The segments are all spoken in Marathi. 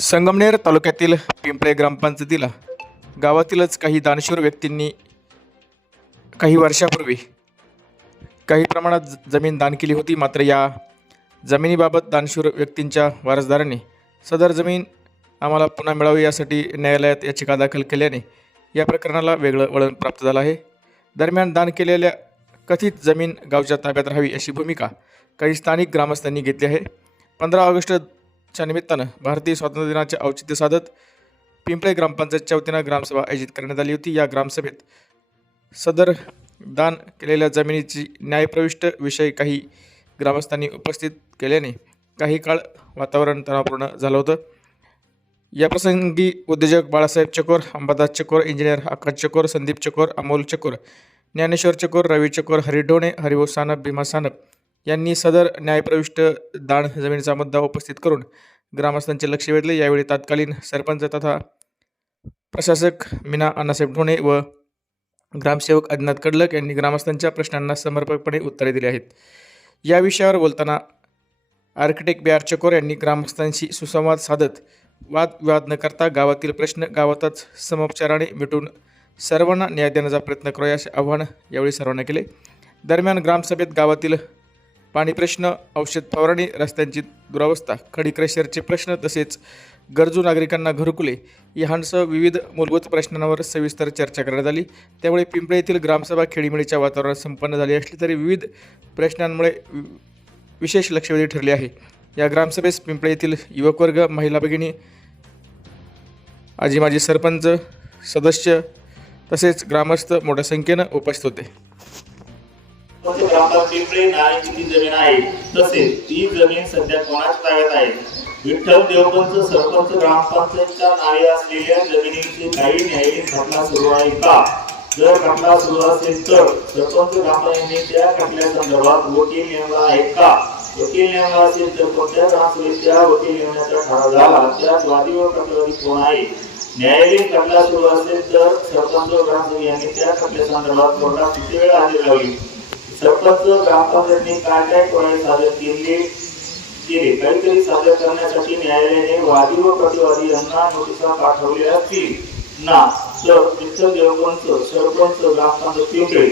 संगमनेर तालुक्यातील पिंपळे ग्रामपंचायतीला गावातीलच काही दानशूर व्यक्तींनी काही वर्षापूर्वी काही प्रमाणात जमीन दान केली होती. मात्र या जमिनीबाबत दानशूर व्यक्तींच्या वारसदारांनी सदर जमीन आम्हाला पुन्हा मिळावी यासाठी न्यायालयात याचिका दाखल केल्याने या प्रकरणाला वेगळं वळण प्राप्त झालं आहे. दरम्यान दान केलेल्या कथित जमीन गावच्या ताब्यात राहावी अशी भूमिका काही स्थानिक ग्रामस्थांनी घेतली आहे. 15 ऑगस्टच्या निमित्तानं भारतीय स्वातंत्र्य दिनाचे औचित्य साधत पिंपळे ग्रामपंचायतच्या वतीनं ग्रामसभा आयोजित करण्यात आली होती. या ग्रामसभेत सदर दान केलेल्या जमिनीची न्यायप्रविष्ट विषय काही ग्रामस्थांनी उपस्थित केल्याने काही काळ वातावरण तणावपूर्ण झालं होतं. याप्रसंगी उद्योजक बाळासाहेब चकोर, अंबादास चकोर, इंजिनियर आकाश चकोर, संदीप चकोर, अमोल चकोर, ज्ञानेश्वर चकोर, रवी चकोर, हरी ढोणे, हरिभाऊ सानप, भीमा सानप यांनी सदर न्यायप्रविष्ट दान जमिनीचा मुद्दा उपस्थित करून ग्रामस्थांचे लक्ष वेधले. यावेळी तत्कालीन सरपंच तथा प्रशासक मीना अण्णासाहेब ढोणे व ग्रामसेवक आदिनाथ कडलक यांनी ग्रामस्थांच्या प्रश्नांना समर्पकपणे उत्तरे दिली आहेत. या विषयावर बोलताना आर्किटेक्ट बी आर चकोर यांनी ग्रामस्थांशी सुसंवाद साधत वादविवाद न करता गावातील प्रश्न गावातच समोपचाराने मिटून सर्वांना न्याय देण्याचा प्रयत्न करूया असे आवाहन यावेळी सर्वांना केले. दरम्यान ग्रामसभेत गावातील पाणी प्रश्न, औषध फवारणी, रस्त्यांची दुरावस्था, खडी क्रशरचे प्रश्न तसेच गरजू नागरिकांना घरकुले यांसह विविध मूलभूत प्रश्नांवर सविस्तर चर्चा करण्यात आली. त्यामुळे पिंपळे येथील ग्रामसभा खेळीमेळीच्या वातावरणात संपन्न झाली असली तरी विविध प्रश्नांमुळे विशेष लक्षवेधी ठरले आहे. या ग्रामसभेस पिंपळे येथील युवक वर्ग, महिला भगिनी, आजी माजी सरपंच, सदस्य तसेच ग्रामस्थ मोठ्या संख्येनं उपस्थित होते. पिंपळे नावाची जमीन आहे, तसेच ती जमीन सध्या कोणाच्या ताब्यात आहे? विठ्ठल देवपंच सरपंच ग्रामपंचायतच्या नावे असलेल्या जमिनीची काही न्यायालयीन खटला सुरू आहे का? जर खटला सुरू असेल तर सरपंच ग्रामपंचायतीने त्या खटल्यासंदर्भात वकील नेमला आहे का? वकील नेमला असेल तर कोणत्या ग्रामसभेत त्या वकील नेमण्याचा ठराव झाला? त्यात वादी व खटलावादी कोण आहे? न्यायालयीन खटला सुरू असेल तर सरपंच ग्रामसेवक यांनी त्या खटल्यासंदर्भात कोर्टात किती वेळ हजर राहावी? सरपंच ग्रामपंचायतीने काय पुरावे सादर केले काहीतरी सादर करण्यासाठी न्यायालयाने वादी व प्रतिवादी यांना नोटिसा पाठवल्या असतील ना? तर विठ्ठल देवपंच सरपंच ग्रामपंचायत पिंपळे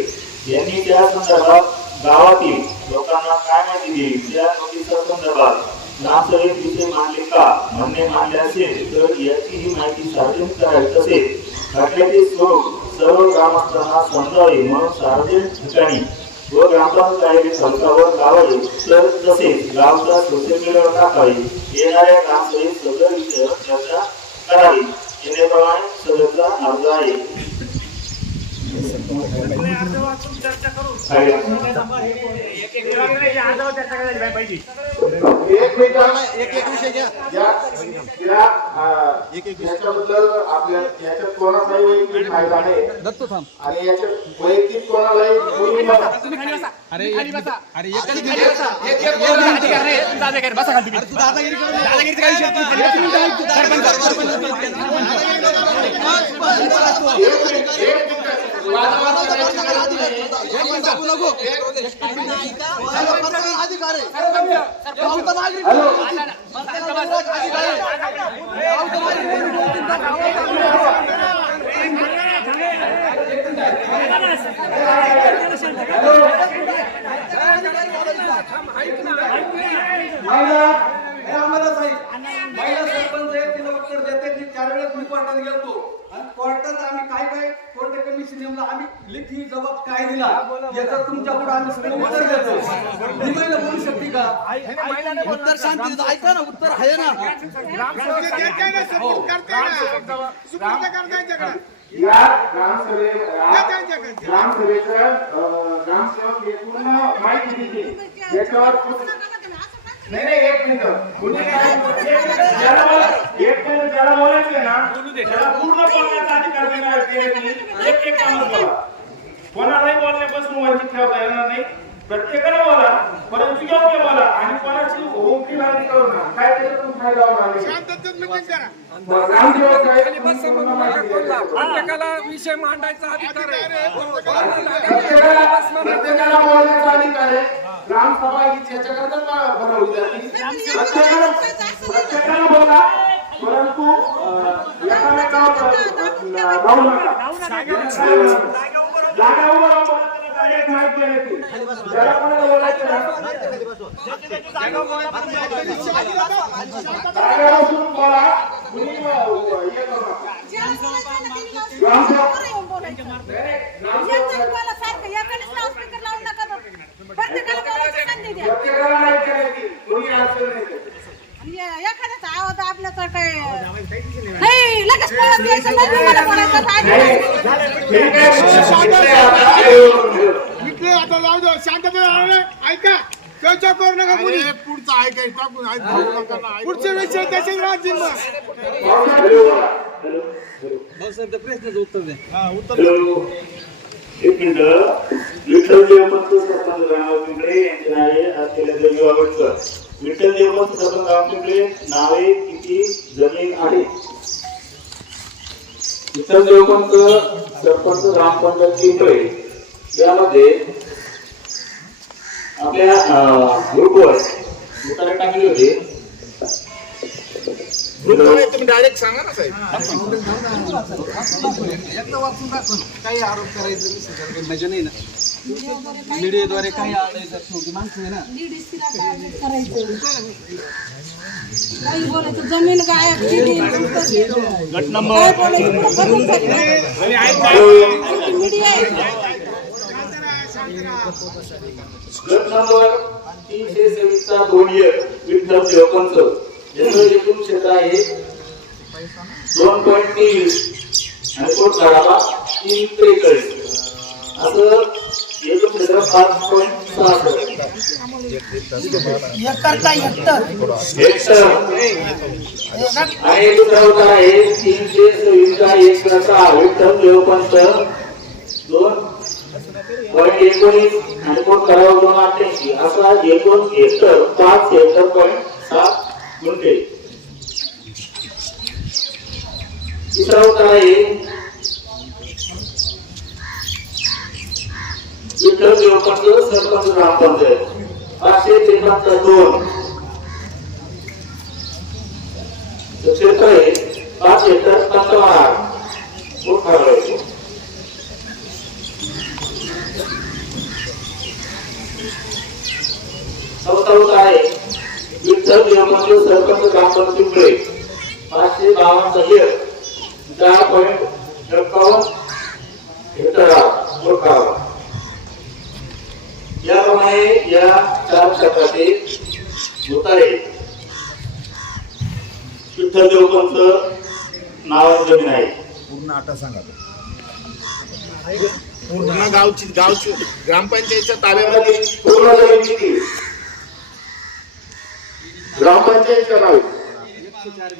यांनी त्या संदर्भात गावातील लोकांना काय माहिती दिली? त्या नोटिसा संदर्भात ग्रामसभेत विषय मांडले का? म्हणणे मांडले असेल तर याची ही माहिती सार्वजनिक करावी. तसेच खटल्याचे स्वरूप सर्व ग्रामस्थांना समजावे म्हणून सार्वजनिक ठिकाणी व ग्रामपंचायत फलकावर लावावे, तर तसेच गावच्या सोशल मीडियावर टाकावे. येणाऱ्या ग्रामसभेत सदर विषयावर चर्चा करावी येण्याप्रमाणे सदरचा अर्ज आहे. याच्याबद्दल आपल्या याच्यात कोणाचाही वैयक्तिक फायदा नाही आणि याच्यात वैयक्तिक कोणालाही कोर्टात आम्ही काय कोर्ट कमिशन नेमला, आम्ही लिखी जबाब काय दिला याचं तुमच्या पुढे आम्ही सगळं उत्तर देतो. महिला बोलू शकते का? उत्तर शांती ऐका ना, उत्तर आहे ना. या ग्रामसेवक पूर्ण माहिती दिली याच्यावर. नाही एक मिनिट ज्याला बोलायचे ना त्याला पूर्ण बोलण्याचा अधिकार देणार. एक माणूस बोला, कोणालाही बोलण्यापासून वंचित ठेवता येणार नाही. प्रत्येकाला बोला, परंतु योग्य बोला आणि कोणाची होमकी नाही करू नका. काय त्याच्यातून फायदा होणार नाही. प्रत्येकाला विषय मांडायचा अधिकार आहे. प्रत्येकाला बोलण्याचा अधिकार आहे. ग्रामसभा ही त्याच्याकरता बनवली जाते. प्रत्येकाला बोला, काय काम राहू नका. जागा उभं राहून बोला, त्याला direct mic देण्यात येईल. ज्याला कोणाला बोलायचं ना, जागा बसून बोला. कुणी हे करू नका. प्रत्येकाला नाही करायची. कुणी अडचण नाही करायची. एखाद्याचा आवाज आपला तर काय नाही लगेच पळत यायचं नाही मला बोलायचं आता जाऊ दे शांतता ऐका चर्चा करू नका कोणी पुढचं ऐकाय टाकून पुढचे विषय त्याच्यात राहतील ना एक मिनिट. विठ्ठल देवपंत सरपंच गावापिंपळे यांचे नावे असलेल्या जमीन वावटकर. विठ्ठल देवपंत सरपंच गावापिंपळे नावे किती जमीन आहे? विठ्ठल देवपंत सरपंच ग्रामपंचायत पिंपळे यामध्ये आपल्या ग्रुपवर उत्तरे टाकली होती. तुम्ही डायरेक्ट सांगा ना साहेब एकदा वाचून टाकून काही आरोप करायचं विषय काही मजा नाही ना मीडियाद्वारे काही आढळायचं शेवटी माणसं आहे ना काही बोलायचं जमीन गायब केली गट नंबर मीडिया गट नंबर 326 चा 2 विठ्ठल देवपंत याचं एकूण क्षेत्र आहे 2.3 आणि कोट काढावा 343 असं एकूण क्षेत्र 5.6 हेक्टर आणि दुसरा उतार आहे 326 चा 1 विठ्ठल देवपंत 2.19 आणि कोट काढावा 288 असा एकूण हेक्टर 5 हेक्टर.7 गुंठे. तिसरा उतार आहे विठ्ठल देवपंत सरपंच ग्रामपंचायत 553 क्षेत्र आहे 5 हेक्टर 55 कोट काढावा. चौथा उतार आहे विठ्ठल देवपंत सरपंच ग्रामपंचायत पिंपळे 552 4.51 हेक्टर कोट. याप्रमाणे या 4 क्षेत्रातील उतारे विठ्ठल देवपंत नावाची जमीन आहे. पूर्ण आता सांगा पूर्ण गावची ग्रामपंचायतच्या ताब्यामध्ये पूर्ण जमीन किती? ग्रामपंचायतच्या नावे 104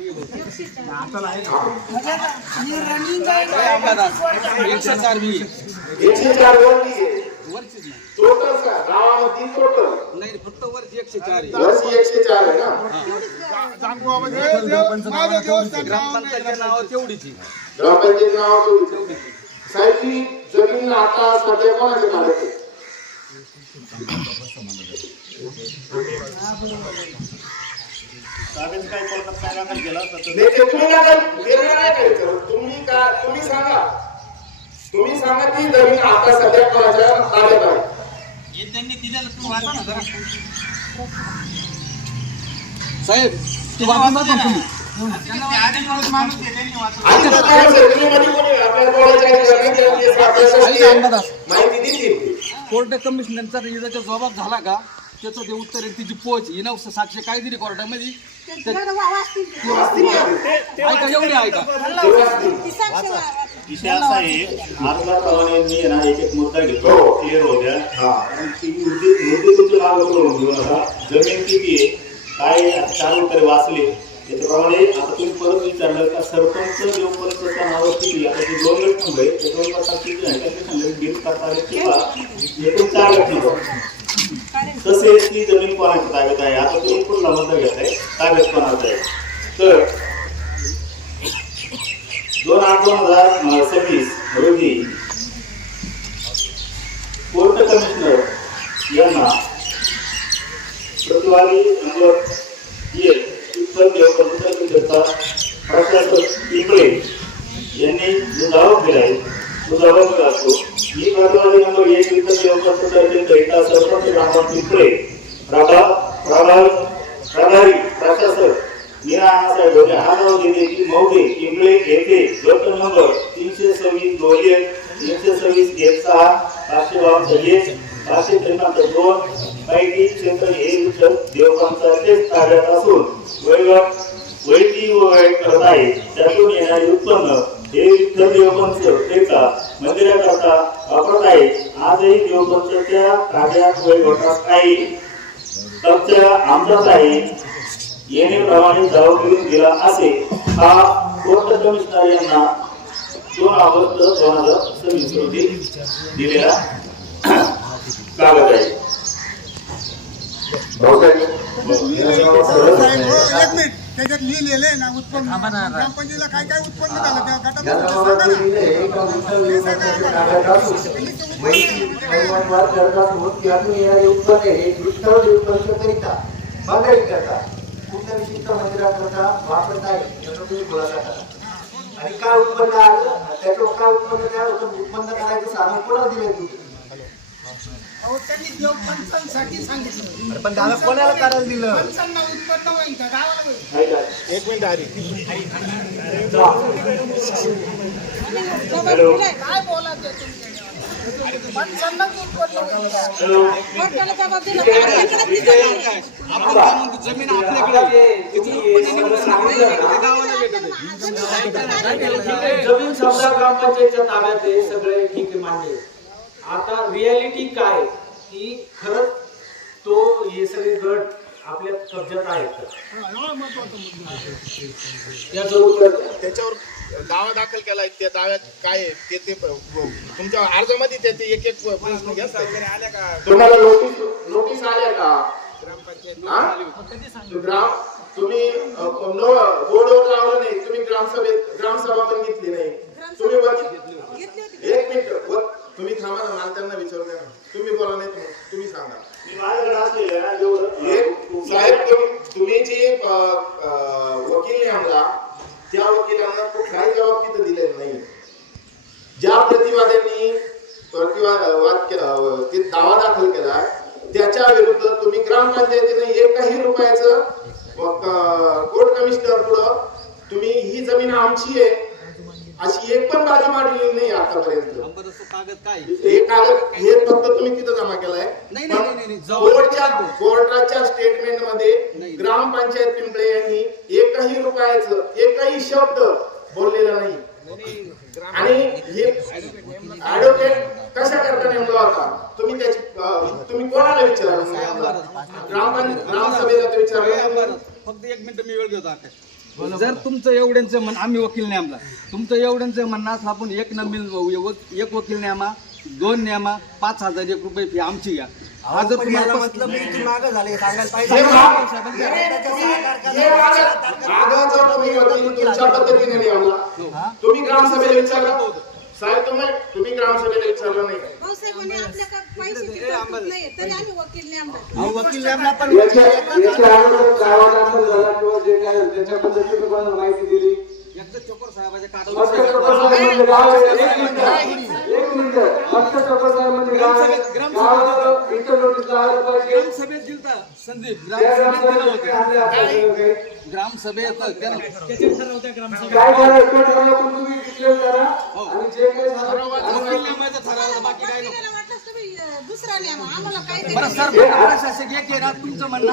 बी 104 वरती वरचीच नाही टोटल का गावामध्ये टोटल नाही फक्त वरची 104 वरती 104 आहे ना. जांगवामध्ये माझं देवस्थान ग्रामपंचायतच्या नावावर तेवढीच आहे. ग्रामपंचायत नावावर साहेब ही जमीन आता सध्या कोणाच्या ताब्यात आहे? तुम्ही सांगा ती जमीन आता सध्या कोणाच्या ताब्यात आहे? साहेब तू वाचून दाखव तुम्ही आणि त्या जमिनीमध्ये कोणी आपल्याला बोलायचं आहे का? माहिती दिली. कोर्ट कमिशनरचा रिजाचा जबाब झाला का त्याचं ते उत्तर आहे तिची पोच ही ना साक्ष काय दिली कोर्टामध्ये ऐका एवढी ऐका विषय असा आहे आमदारप्रमाणे मी ना एक मुद्दा घेतो क्लिअर होऊ द्या. आणि ती मुद्दे तुमची मागं करून घेऊ नका. जमीन किती आहे काय 4 उत्तरे वाचले त्याच्याप्रमाणे आता तुम्ही परत विचारलं का सरपंच देवपंतच्या नावावर किती आता ते 2 गट नंबर आहे. 2 गटात किती आहे त्याचे सांगले बिल करता आले किंवा एकूण 4 गट नंबर. तसेच ती जमीन कोणाच्या ताब्यात आहे. आता तुम्ही पुढला मुद्दा घेताय ताब्यात कोणाचा आहे. तर 2/8/2026 रोजी कोर्ट कमिशनर यांना प्रतिवादी नंबर 1 विठ्ठल देवपंत प्रशासक पिंपळे यांनी जो दावा केलाय तो दावा केला असतो ही घटनावली नंबर 1 विकत देवपंच तहसील करिता सरपंच ग्रामपंच पिंपळे प्रभारी प्रशासक मीरा अण्णासाहेब ढोले हा नाव देते की मौजे पिंपळे येथे गट नंबर 326 2 326 16 552 553 पैकी क्षेत्र हे विकत देवपंचायत ताब्यात असून वैयक्तिक व्यवहार करत आहे त्यातून येणारे उत्पन्न हे विठ्ठल देवपंच करिता मंदिराकरता वापरत आहे आजही देवपंचच्या ताब्यात वैभवतात काही तपच्या आमदार आहे येणेप्रमाणे दावा करून दिला असे हा कोर्ट कमिशनर यांना 2 ऑगस्ट 2026 रोजी दिलेला कागद आहे. एक मिनिट त्याच्यात लिहिलेलं आहे ना उत्पन्न ग्रामपंचायतीला काय काय उत्पन्न झालं त्या कुठल्या विशिष्ट मंदिराकरता वापरत आहे याचा तुम्ही खुलासा करा आणि काय उत्पन्न आलं त्याचं काय उत्पन्न काय होतं उत्पन्न करायचं साधन कोणाला दिले तुम्ही त्यांनी देवपंचांसाठी सांगितलं पण त्याला कोणाला करायला दिलं पंचांना उत्पन्न होईल का गावाला होईल एक मिनिट हरी काय बोलायचं तुमच्या पंचांना उत्पन्न होईल का? कोर्टाला जबाब दिला तर आपल्याकडे दिलं नाही. जमीन आपल्याकडे जमीन समजा ग्रामपंचायतच्या ताब्यात आहे सगळे ठीक आहे मान्य आहे. आता रियालिटी काय की खरंच तो हे सगळे गट आपल्या कब्जात आहेत याचं उत्तर द्या. त्याच्यावर दावा दाखल केलाय त्या दाव्यात काय आहे ते तुमच्या अर्जामध्ये त्याचे एक एक प्रश्न घ्या. तुम्हाला नोटीस आल्या का तुम्ही बोर्डवर लावलं नाही तुम्ही ग्रामसभा पण घेतली नाही तुम्ही एक मिनिट तुम्ही थांबा ना मला त्यांना विचारू द्या तुम्ही बोला नाही तुम्ही सांगा साहेब तुम्ही जे वकील नेमला त्या वकिलांना कुठलाही जबाब तिथं दिलेला नाही. ज्या प्रतिवाद्यांनी ते दावा दाखल केला त्याच्या विरुद्ध तुम्ही ग्रामपंचायतीने एकही रुपयाचं कोर्ट कमिशनर पुढं तुम्ही ही जमीन आमची आहे अशी एक पण बाजू मांडलेली नाही आतापर्यंत. हे कागद हे फक्त तुम्ही तिथं जमा केलाय कोर्टाच्या स्टेटमेंट मध्ये ग्रामपंचायत पिंपळे यांनी एकही रुपयाचं एकही शब्द बोललेला नाही आणि हे ऍडव्होकेट कशा करता नेमला होता तुम्ही त्याची तुम्ही कोणाला विचारलं ग्रामसभेला विचारलं फक्त 1 मिनिट मी वेळ घेतो. जर तुमचं एवढ्यांचं म्हण आम्ही वकील नेमला तुमचं एवढ्यांचं म्हणणं असं आपण एक वकील नेमा 2 नेमा 5,000 रुपये फी आमची घ्या. हा जर तुम्हाला मतलब मागं झाले सांगायला पाहिजे तुम्ही ग्रामसभेला विचारला साहेब तुम्ही ग्रामसभेला विचारलं नाही भाऊसाहेबांनी आपल्याकडे पैशाची तरतूद नाही तरी आम्ही वकील नेमला. वकील नेमला पण त्याच्या पद्धतीने कोणाला माहिती दिली एकदा चोकर साहेबाच्या ग्रामसभेत दिलता संदीप ग्रामसभेत बाकी काय दुसरा नियम आम्हाला काय बरं सर प्रशासक एक आहे ना तुमचं म्हणणं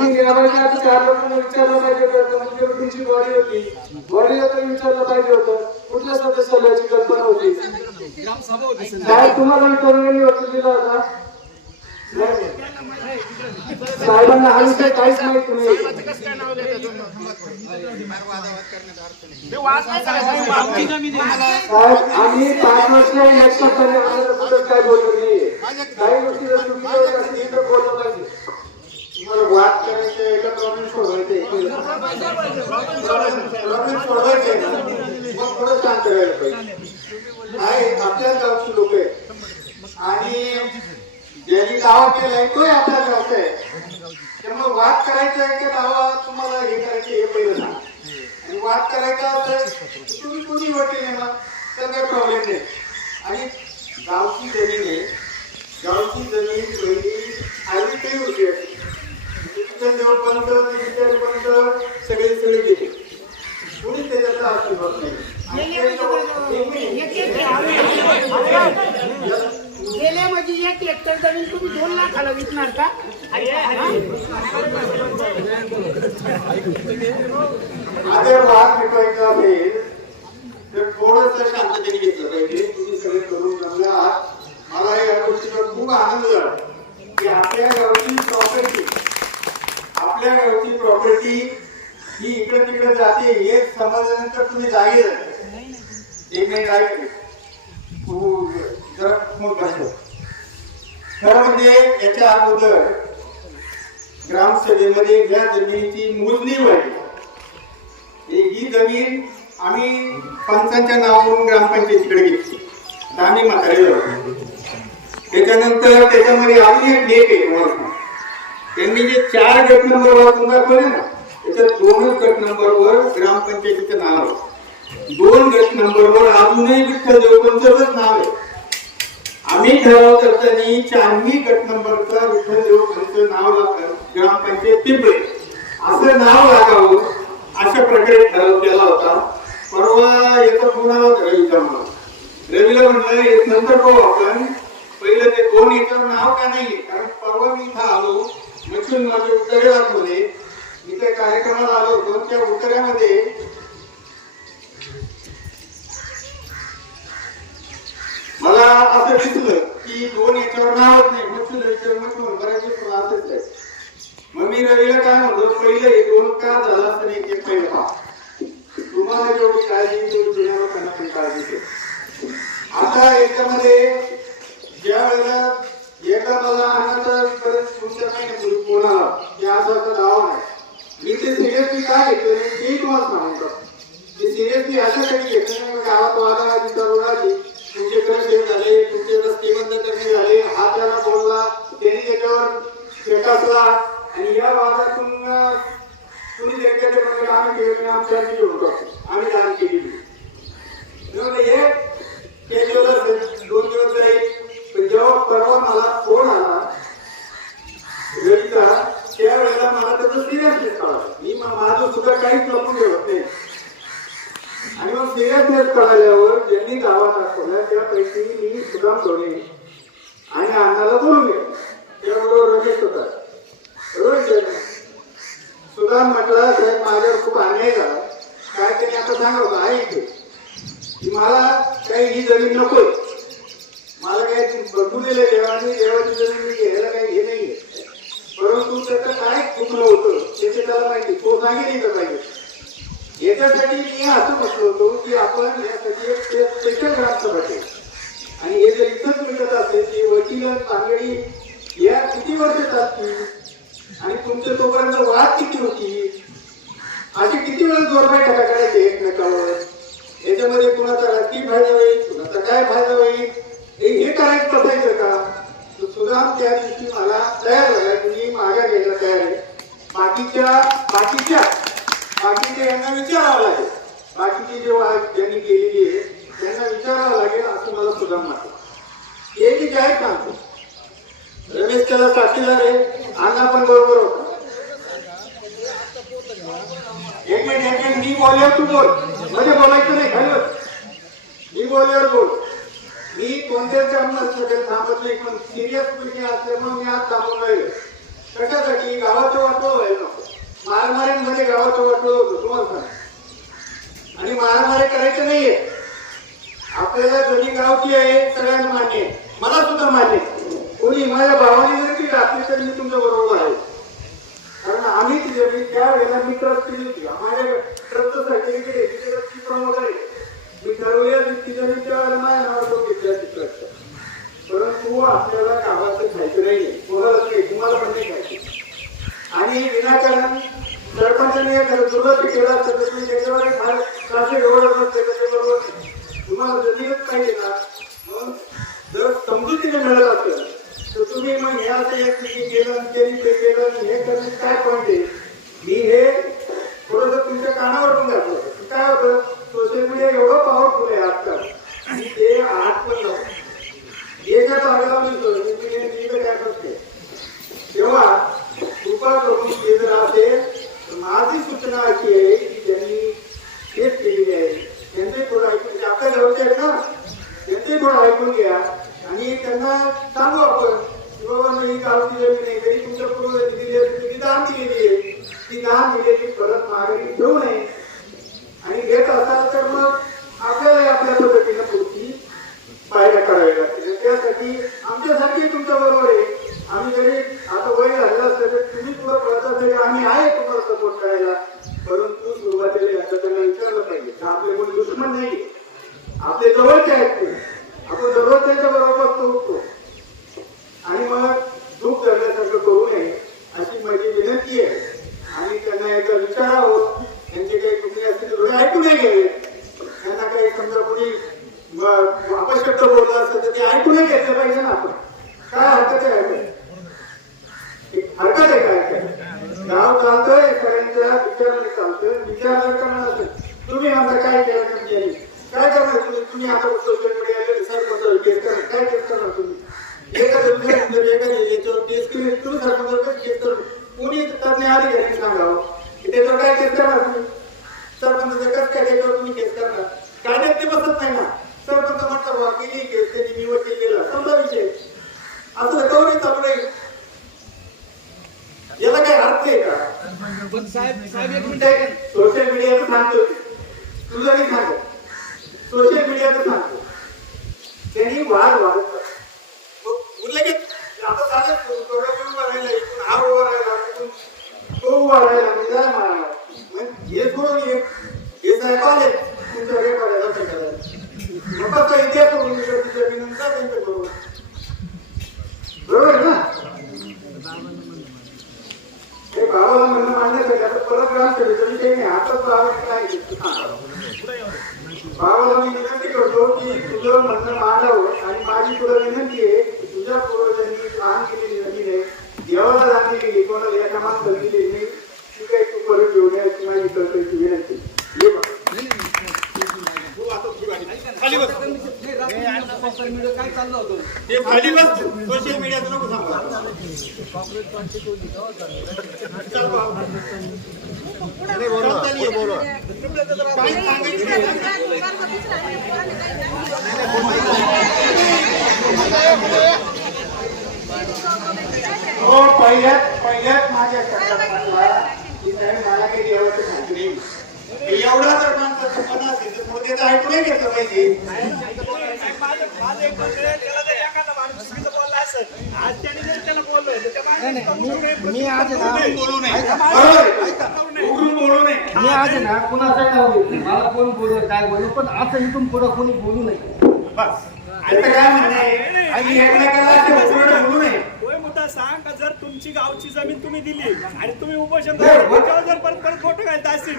विचारलं पाहिजे होतं कुठल्या सदस्याला याची कल्पना होती ग्रामसभा होती तुम्हाला विचारलेली वकील दिला होता साहेबांना हा विषय काहीच माहिती नाही साहेब आम्ही 5 वर्ष इलेक्शन करण्याबद्दल काय बोललो नाहीये काही गोष्टी जर चुकीच्या होत असतील तर बोललं पाहिजे. तुम्हाला वाद करायचे एका प्रॉब्लेम सोडवायचे मग पुढे काम करायला पाहिजे आहे आपल्याच गावची लोक आहेत आणि ज्यांनी दावा केलाय तोही आपल्या गावचा आहे त्यामुळे वाद करायचा आहे की दावा तुम्हाला हे करायचे हे पहिलं सांग आणि वाद करायचा असेल तुम्ही कुणी वकील नेमा तर काही प्रॉब्लेम नाही. आणि गावची जमीन आहे, गावची जमीन पहिली आधी काही होती देवपंत सगळे गेले, कोणी त्याच्यातला अस्तित्व नाही. गेले म्हणजे 1 हेक्टर जमीन तुम्ही 2 लाखाला विकणार का? आता वाद मिटवायचा असेल तर थोडंसं शांततेने घेतलं पाहिजे. तुम्ही सगळे करून जमले आहात. मला या गोष्टीचा खूप आनंद झाला की आपल्या गावची प्रॉपर्टी ही इकडे तिकडे जाते हे समजल्यानंतर तुम्ही जागे झाले. एक मिनिट ऐकले तू जरा फोन करतो. खरं म्हणजे याच्या अगोदर ग्रामसभेमध्ये या जमिनीची मोजणी व्हायची. ही जमीन आम्ही पंचांच्या नावावरून ग्रामपंचायतीकडे घेतली. आम्ही म्हातारे होतो. त्याच्यानंतर त्याच्यामध्ये अजून एक लेख आहे तुम्हाला. त्यांनी जे 4 गट नंबरवर तुम्हाला कळले ना, त्याच्यात 2 गट नंबरवर ग्रामपंचायतीचं नाव आहे. 2 गट नंबरवर अजूनही विठ्ठल देवपंतच नाव आहे. आम्ही ठराव करताना 4ही गट नंबरचा विठ्ठल देवपंत नाव लागतं, ग्रामपंचायत पिंपळे असं नाव लागावं अशा प्रकारे ठराव केला होता. परवा याचा फोन आला होता रवीचा. मला रवीला म्हणलं नंतर पाहू आपण, पहिलं ते 2 याच्यावर नाव का नाहीये. कारण परवा मी इथं आलो, मच्छून माझे उत्तरे दाखवले. मी त्या कार्यक्रमाला आलो होतो. त्या उत्तरामध्ये मला असं दिसलं की 2 याच्यावर नावच नाही. मच्छून मच्छून बऱ्याच असंच आहे. मग मी रवीला काय म्हणतो, पहिलं हे 2 का झालं असं नाही ते पहिलं पहा. तुम्हाला जेवढी काळजी तेवढी जुन्या लोकांना पण काळजी घे. आता याच्यामध्ये ज्या वेळेला एकदा मला अण्णाचा बरेच तुमच्या महिन्यापूर्वी फोन आला की असं दावा नाही. मी ते सिरियसली काय घेतलं नाही तेही तुम्हाला सांगतो. ते सिरियसली अशासाठी घेतलं नाही. गावात वादा विचारून आली, तुमचे घर झाले, तुमचे रस्ते बंद करणे झाले, हा त्याला बोलला, त्यांनी त्याच्यावर फेटाकला आणि या वादातून तुम्ही देखील आम्ही केलं आमच्या आम्ही दान केलेली. हे केलेलं 2 दिवस जाईल. पण जेव्हा परवा मला फोन आला रवीचा, त्यावेळेला मला त्याचं सिरियसनेस कळालं. मी माझं सुद्धा काहीच लपून ठेवत नाही. आणि मग सिरियसनेस कळाल्यावर ज्यांनी गावात दाखवल्या त्यापैकी मी सुदाम धोणे आणि अण्णाला बोलून गेलो. त्याबरोबर रमेश होता. सुदाम म्हटलं साहेब माझ्यावर खूप अन्याय झाला. काय त्यांनी आता सांगतो आहे की मला काही ही जमीन नकोय. मला काही बघू दिले देवानी, देवाची जमीन मी घ्यायला काही हे नाहीये. परंतु त्याचं काय चुकलं होतं त्याचे त्याला माहिती, तो सांगितलं पाहिजे. याच्यासाठी मी असं म्हटलं होतो की आपण यासाठी एक स्पेशल ग्रामसभा केली. आणि हे जर इथंच मिळत असेल की वकील सांगडी या किती वर्ष चालतील आणि तुमचे तोपर्यंत वाद किती होती, अशी किती वेळा जोरबाई टाका करायचे एकमेकावर. याच्यामध्ये कुणाचा राजकीय फायदा होईल, कुणाचा काय फायदा होईल, हे करायचं बसायचं का. सुदाम त्या दिवशी मला तयार झाला की मी मागे घ्यायला तयार आहे. बाकीच्या यांना विचारावं लागेल. बाकीची जेव्हा ज्यांनी केलेली आहे त्यांना विचारावं लागेल असं मला सुदाम म्हटलं. हे मी काय सांगतो. रमेश त्याला साक्षीदार आहे, अण्णा पण बरोबर होता. एक मिनिट मी बोलल्यावर तू बोल, म्हणजे बोलायचं नाही खाली. मी बोलल्यावर बोल. मी कोणत्याच कामासाठी थांबत नाही, पण सिरियस पिढी असल्यामुळे मी आज थांबून राहिलो. कशासाठी? गावाचं वाटवं व्हायला नको. मारामारीमध्ये गावाचं वाटवं होतं तुम्हाला सांग. आणि मारामारी करायचं नाहीये. आपल्याला जमीन गावची आहे सगळ्यांना मान्य आहे, मला सुद्धा मान्य आहे. कोणी माझ्या भावाने जरी ती राखली तरी मी तुमच्या बरोबर आहे. कारण आम्ही ती जमीन त्या वेळेला मी ट्रस्ट केली होती. माझ्या ट्रस्ट सर्टिफिकेट प्रमोटर आहे. मी ठरवल्या ती जमीन त्या वेळेला माझ्या नावावर घेतल्या ट्रस्ट. परंतु आपल्याला गावाचं खायचं नाहीये, कोणालाच नाही, तुम्हाला पण नाही खायचं. आणि विनाकारण सरपंचाने दुर्लक्ष केला तर तुम्ही त्याच्यावर त्याच्याबरोबर तुम्हाला जमीनच पाहिजे ना. मग जर समजुतीने मिळत असेल तर तुम्ही मग हे असं एक केलं ते केलं हे करून काय पॉईंट आहे. मी हे थोडंसं तुमच्या कानावर पण घातलं. काय होतं, सोशल मीडिया एवढं पॉवरफुल आहे आजकाल असाल तर मग आपल्याला आपल्या पद्धतीने पुढची पायऱ्या कराव्या लागतील. त्यासाठी आमच्यासाठी तुमच्या बरोबर आहे. आम्ही जरी आता वय झालेलं असलं तर तुम्ही पुढे पळत तरी आम्ही आहे तुम्हाला सपोर्ट करायला. परंतु सुरुवातीला आता त्यांना विचारलं पाहिजे का आपले कोणी दुश्मन नाही, आपले जवळचे आहेत ते. आपण जवळ त्यांच्या बरोबर उठतो आणि मग दुःख धरण्यासारखं करू नये अशी माझी विनंती आहे. आणि त्यांना एकदा विचारावं, त्यांचे काही चुकले असतील तर थोडे ऐकू नाही घ्यावे. त्यांना काही समजा कोणी अपशब्द बोलला असेल तर ते ऐकू नाही घेतलं पाहिजे ना. आपण काय हरकत आहे, हरकत आहे काय? गाव चालतंय सगळ्यांच्या विचाराने चालतं. विचार करणार असेल तुम्ही म्हणता काय केलं काय करणार तुम्ही आता सोशल मीडियावर सरपंचावर केस करणार, काय केस करणार तुम्ही? एखादी याच्यावर केस केली तुम्ही सरपंचावर केस करून कोणी तज्ञ अधिकारी सांगावं की त्याच्यावर काय केस करणार तुम्ही? सरपंचाचं कसं काय त्याच्यावर तुम्ही केस करणार? कायद्यात ते बसत नाही ना. सरपंच म्हटलं बाबा केली केस, त्यांनी मी वकील केला समजा विषय, असं करून चालू नाही. याला काय अर्थ आहे का? पण साहेब एक मिनिट, सोशल मीडियाचं सांगतो तुझं नाही सांगत, सोशल मीडियाचं सांगतो. त्यांनी वाद वाढत लगेच आता साधं उभा राहिला, इकडून हा उभा राहिला, इकडून तो उभा राहिला, म्हणजे मारायला हे सोडून हे साहेब आले तुमच्या रेकॉर्ड लक्ष करायला मग कसं इतिहास करून तुझ्या विनंती त्यांच्या बरोबर बरोबर ना. हे भावाला म्हणणं मांडण्यासाठी आता परत ग्रामसभेचा विषय नाही. आताच भावाने काय भावाला मी विनंती करतो की तुझं म्हणणं मांडावं. आणि माझी तुला विनंती आहे तुझ्या पूर्वजांनी दान केलेली जमीन आहे, देवाला दान केलेली, कोणाला एका माणसाला दिलेली नाही, ती काही तू परत घेऊन यायची माझी कर्तव्याची विनंती. काय चाललं होतं ते खाली बस, सोशल मीडियाचं नको सांगा. हो पहिल्याच माझ्या शब्दात मला काही देवाचं सांगतो नाही. एवढा जर माणसाचं मन असेल तर मग त्याचं ऐकून नाही घेतलं पाहिजे. मी आज बोलू नये, उघडून बोलू नये. मी आज ना कुणाचं नाव घेतलं, मला कोण बोललं काय बोललं, पण आता इथून पुढं कोणी बोलू नये. बस आता काय म्हणणे आणि एकमेकाला असे उघडून बोलू नये. मुद्दा सांग का जर तुमची गावची जमीन तुम्ही दिली आणि तुम्ही उपोषण त्याच्यावर जर परत परत फोटो घालता असतील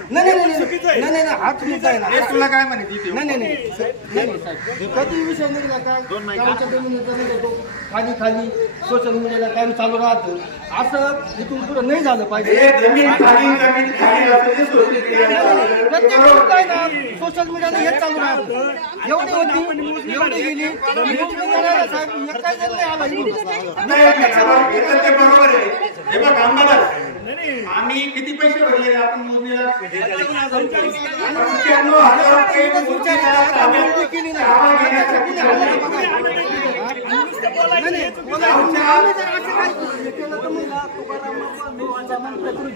चुकीचं आहे. नाही हाच मुद्दा आहे ना. हे तुला काय म्हणे? नाही साहेब कधी विषय नाही का काय गावच्या जमिनीचा नाही का तो खाली सोशल मीडियाला कायम चालू राहतं. असं इथून पुढे नाही झालं पाहिजे. जमीन खाली असते प्रत्येक गोष्ट आहे ना सोशल मीडियाला हेच चालू राहतं. एवढी होती एवढी गेली साहेब काय जण नाही आला इथून. ते बरोबर आहे. हे बघ आम्हाला आम्ही किती पैसे भरले आपण मोदीला 95,000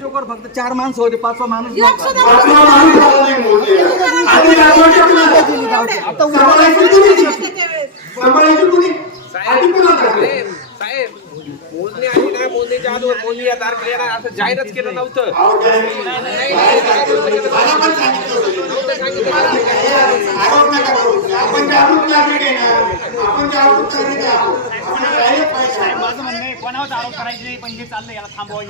रुपये फक्त 4 माणसं होते, 5वा माणूस साहेब मोजणी आली नाही, मोजणीच्या आधीवर मोजणी या तारखेला असं जाहीरच केलं नव्हतं. कोणावर आरोप करायचे नाही, पण जे चाललंय याला थांबवा.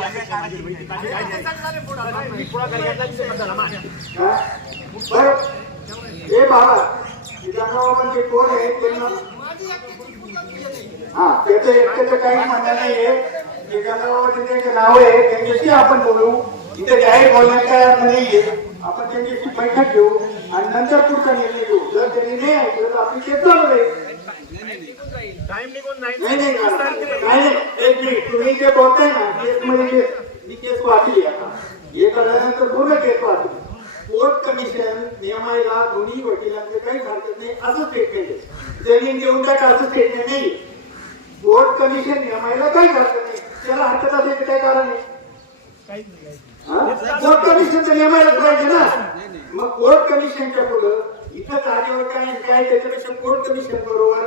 हे बाबा म्हणजे कोण आहे हा त्याचं एकट्याचं काही म्हणणं नाहीये. जे गंगाबाबाचे त्यांचे नाव आहे त्यांच्याशी आपण बोलू. इथे जाहीर बोलण्यात काय अर्थ नाहीये. आपण त्यांच्याशी बैठक घेऊ आणि नंतर पुढचा निर्णय घेऊ. जर त्यांनी नाही ऐकलं तर आपली केस चालू आहे. नाही एक मिनिट तुम्ही जे बोलताय ना केसमध्ये मी केस वाचली आता हे कळल्यानंतर पूर्ण केस वाचली. कोर्ट कमिशन नियमायला दोन्ही वकिलांचे काही हरकत नाही असं स्टेटमेंट आहे. जमीन देऊन टाका असं स्टेटमेंट नाही. कोर्ट कमिशन नियमायला काही हरकत नाही. त्याला हरकत असेल काय कारण आहे? कोर्ट कमिशनचं नेमायलाच पाहिजे ना. मग कोर्ट कमिशनच्या पुढं इथं जागेवर काय त्याच्यापेक्षा कोर्ट कमिशन बरोबर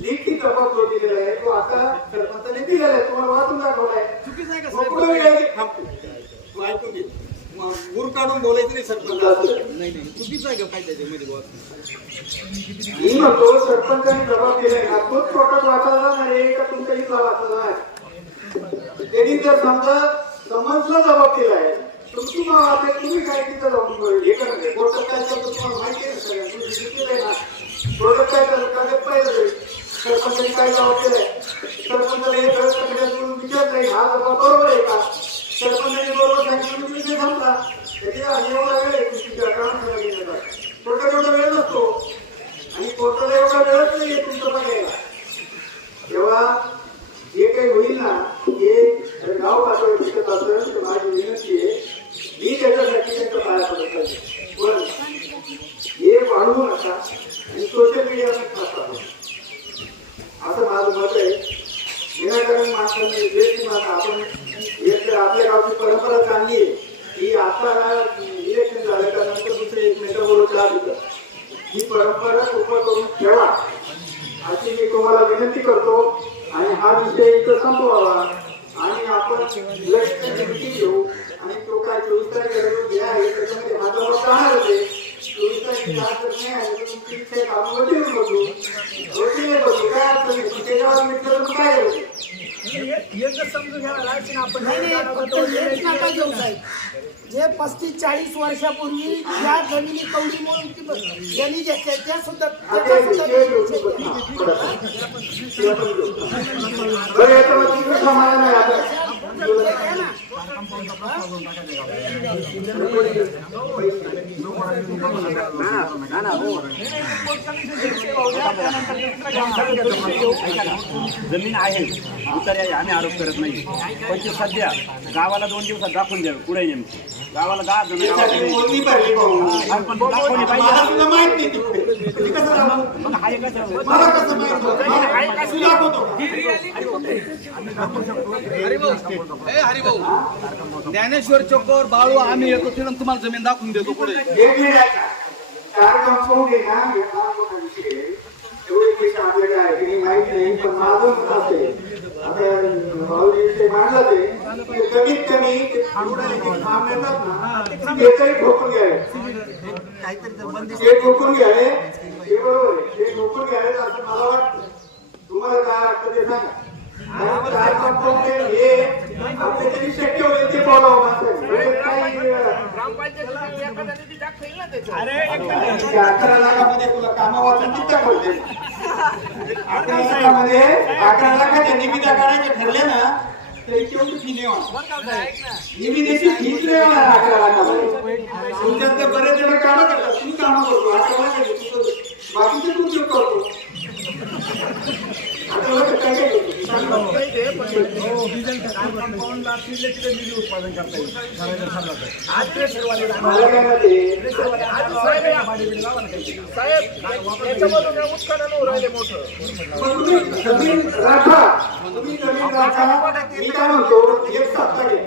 लेखी तपास जो दिलेला आहे तो आता सरपंचाने दिलेला आहे, तुम्हाला वाचून दाखवलाय. चुकीचं आहे का मग साहेब? पुढं वेळ थांबतो. तू ऐकून घे. मग गुर काढून बोलायचं नाही सरपंच असं. नाही चुकीचं आहे का काय त्याच्यामध्ये बोल? मी म्हणतो सरपंचाने जबाब दिलाय ना, तोच कोर्टात वाचायला नाही का तुमच्या इथला वाचायला नाही. त्यांनी जर समजा समन्सला जबाब दिलाय तर तुम्हाला वाटेल तुम्ही काय तिथं जाऊन हे करणार. कोर्टात काय चालतं तुम्हाला माहिती आहे ना सगळ्या, तुम्ही दिलेलं आहे ना. कोर्टात काय चालतं काय पाहिलं सरपंचाने काय जबाब दिलाय. सरपंचाला हे सगळं सगळ्यातून विचार नाही हा जबाब बरोबर आहे का. सरपंचाने बरोबर सांगितलं विषय संपला. त्याच्या एवढा वेळ आहे तुमच्या कामाला गेलेला. कोर्टात एवढा वेळ नसतो आणि कोर्टाला एवढा वेळच नाहीये तुमचं बघायला. तेव्हा जे काही होईल ना हे गाव पातळीवर दिसत असेल तर माझी विनंती आहे, मी त्याच्यासाठी त्यांच्या पाया पडत पाहिजे. पण हे वाढवू नका आणि सोशल मीडियावर नका असं माझं मत आहे. विनाकारण माणसांनी देश आपण एक तर आपल्या गावची परंपरा चांगली आहे की आता इलेक्शन झालं का नंतर दुसरे एकमेकांबरोबर चहा देतात. ही परंपरा कृपा करून ठेवा अशी मी तुम्हाला विनंती करतो. आणि हा विषय इथं संपवावा आणि आपण लगेच घेऊ. आणि तो काय 24 तारखेला जे आहे त्याच्यामध्ये माझा मत राहणार होते. 24 तारखेला नाही आले तर तुमची इच्छा आहे काम रोटी बघू काय अडचण नाही. पण त्याच्यावर म्हटलं तर काय होते समजून घ्यायला लागेल आपण. हेच नका घेऊ साहेब. जे 35-40 वर्षापूर्वी ज्या जमिनी कौडी म्हणून ज्यांनी घेतल्या त्या सुद्धा जमीन आहे उतर आम्ही आरोप करत नाही, पण ते सध्या गावाला 2 दिवसात दाखवून द्यावे. पुढे नेमकी गावाला 10 जण ज्ञानेश्वर चौकावर बाळू आम्ही येतो तिथून तुम्हाला जमीन दाखवून देतो. पुढे आपल्याकडे आहे की माहित नाही. पण माझं मत असं आता भाऊजी मांडलं ते कमीत कमी ते ठोकून घ्यावे. ते ठोकून घ्यावे हे बरोबर आहे. ते ठोकून घ्यावे असं मला वाटतं. तुम्हाला काय वाटतं ते सांगा. हे आपल्या तरी शक्य होईल ते बोलावं. अकरा लाखामध्ये तुला कामावर किती बोलते. 11 लाखामध्ये 11 लाखाच्या निविदा काढायचे ठरले ना तरी केवढी फी नाही होणार. निविदेची फीच नाही होणार 11 लाखामध्ये. तुमच्यात तर बरेच जण कामं करतात. तुम्ही कामं करतो 11 लाखाचे बाकीचे तू उपयोग करतो. मी काय म्हणतो एक सप्ताह घ्या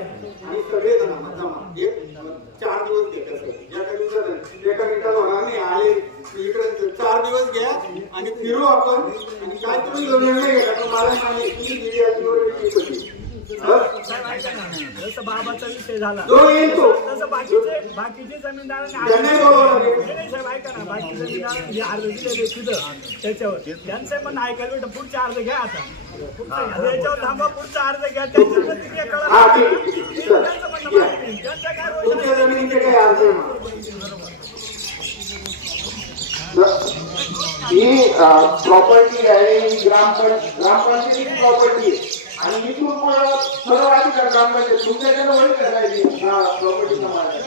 आणि सगळे जण 4 दिवस घ्या. एका मिनिटात होणार नाही. आले इकडे 4 दिवस घ्या आणि फिरू आपण. आणि काय तुम्ही निर्णय घ्या मला जसं बाबाचा विषय झाला जो येईल तो तसं बाकीचे जमीनदारांनी ऐका ना. बाकी जमीनदारांनी अर्ज दिलेले तिथं त्याच्यावर त्यांचं पण ऐकायला भेटतं. पुढचा अर्ज घ्या आता. याच्यावर थांबा. पुढचा अर्ज घ्या. त्यांची प्रतिक्रिया कळा. त्यांचं काय तुमच्या जमिनीचे काय अर्ज ही प्रॉपर्टी आहे. ग्रामपंचायतीची प्रॉपर्टी आहे आणि इथून सर्व अधिकार ग्रामपंचायत तुमच्याकडे होईल करायची प्रॉपर्टीचा मालक.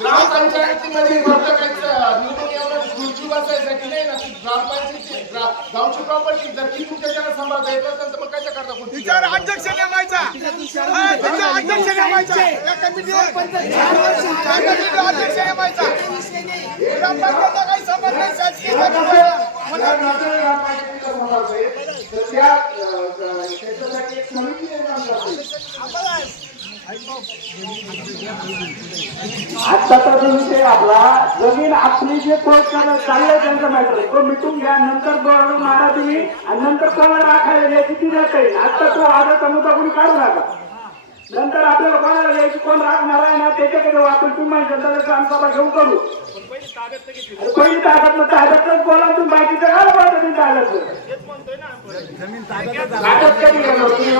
ग्रामपंचायतीमध्ये फक्त बसायसाठी नाही ना, ती ग्रामपंचायतीची गावची प्रॉपर्टी जर ती तुमच्या ज्याला सांभाळता येत असेल तर मग काय करता कोण तिच्यावर अध्यक्ष नेमायचा तिचा अध्यक्ष नेमायचा या कमिटीवर अध्यक्ष नेमायचा ग्रामपंचायतचा काही संबंध नाही शासकीय त्याच्यासाठी एक समिती निर्माण करते. आता तर विषय आपला जमीन आपली जे कोर्ट चाललंय त्यांचा मॅटर तो मिटून घ्या, नंतर बरोबर मारा तुम्ही आणि नंतर कोणाला राखायला यायची ती जाता येईल. आता तो वादाचा मुद्दा कोणी काढू नका. नंतर आपल्याला कोणाला यायची कोण राखणार आहे ना त्याच्याकडे आपण तुम्ही जनता ग्रामसभा घेऊन करू. पहिली ताब्यातच बोला तुम्ही बाकीचं काय बोलता तुम्ही ताब्यात कधी घेणार तुम्ही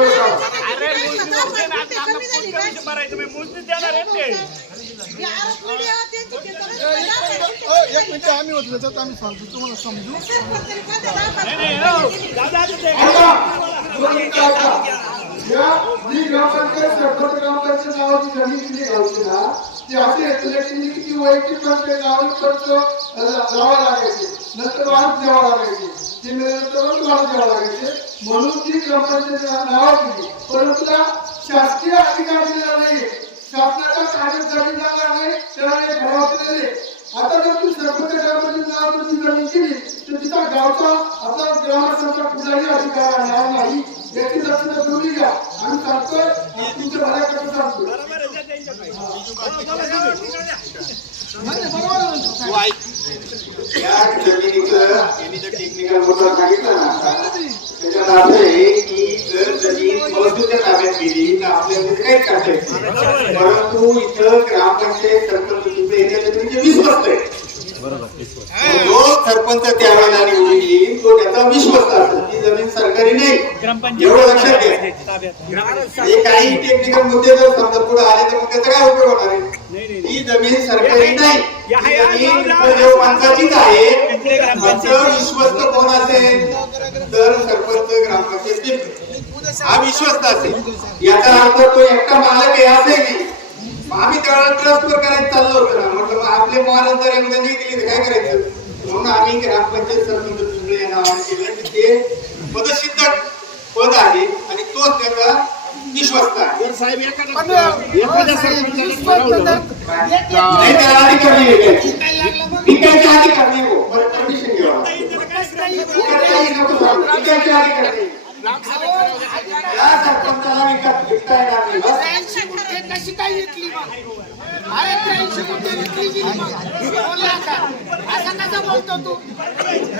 एक मिनिट आम्ही होतो त्याच्यात आम्ही सांगतो तुम्हाला समजू. जी ग्रामपंचायत सरपंच ग्रामपंचायत नावाची जमीन दिली घ्यायची ना ती अशी इलेक्शनची किती वैयक्तिक प्रत्येक गावात खर्च लावा लागायचे, नंतर वाढ द्यावा लागायची, ती नंतर वाढ द्यावा लागायचे म्हणून ती ग्रामपंचायत नाव दिली. परंतु शासकीय अधिकार दिला नाही, शासनाचा कागद जमीन झाला नाही त्याला ठरवलेले. आता जर तू सरपंच ग्रामपंचायत नावाची जमीन केली तर तिचा गावचा आपला ग्रामस्थांचा कुठलाही अधिकार राहणार नाही याची दक्षता तुम्ही घ्या. आम्ही सांगतोय तुमच्या भल्याकडे सांगतो. या जमिनीचं यांनी जर टेक्निकल मुद्दा सांगितला ना त्याच्यात असं आहे की जर जमीन मजदूरच्या ताब्यात गेली तर आपल्याला काहीच करता येत नाही. परंतु इथं ग्रामपंचायत सरपंच येत्या जमिनीचे विश्वस्त आहे. जो सरपंच त्यावेळेला निवडून येईल तो त्याचा विश्वस्त असेल, ती जमीन सरकारी नाही एवढं लक्षात घ्या. हे काही टेक्निकल मुद्दे जर समजा पुढे आले तर मग त्याचा काय उपयोग होणार आहे. ही जमीन सरकारी नाही, पंचायतीच आहे. विश्वस्त कोण असेल तर सरपंच ग्रामपंचायत हा विश्वस्त असेल. याचा अर्थ तो एकटा मालक आहे असे नाही. आम्ही त्यावेळेला ट्रस्टवर करायचं चाललो होतो ना, म्हटलं आपले मालक जर एकदा नाही दिली तर काय करायचं म्हणून आम्ही ग्रामपंचायत सरपंच पिंपळे या नावाने केलं की ते पदसिद्ध पद आहे आणि तोच त्याचा विश्वस्त आहे. साहेब त्याला अधिकार नाही विकायचा अधिकार नाही हो, परमिशन घ्यावा विकायचा अधिकार नाही. या सरपंचाला विकता येणार नाही. कशी काय विकली अरे 83 गुंठे विकली गेली असं कसा बोलतो तू.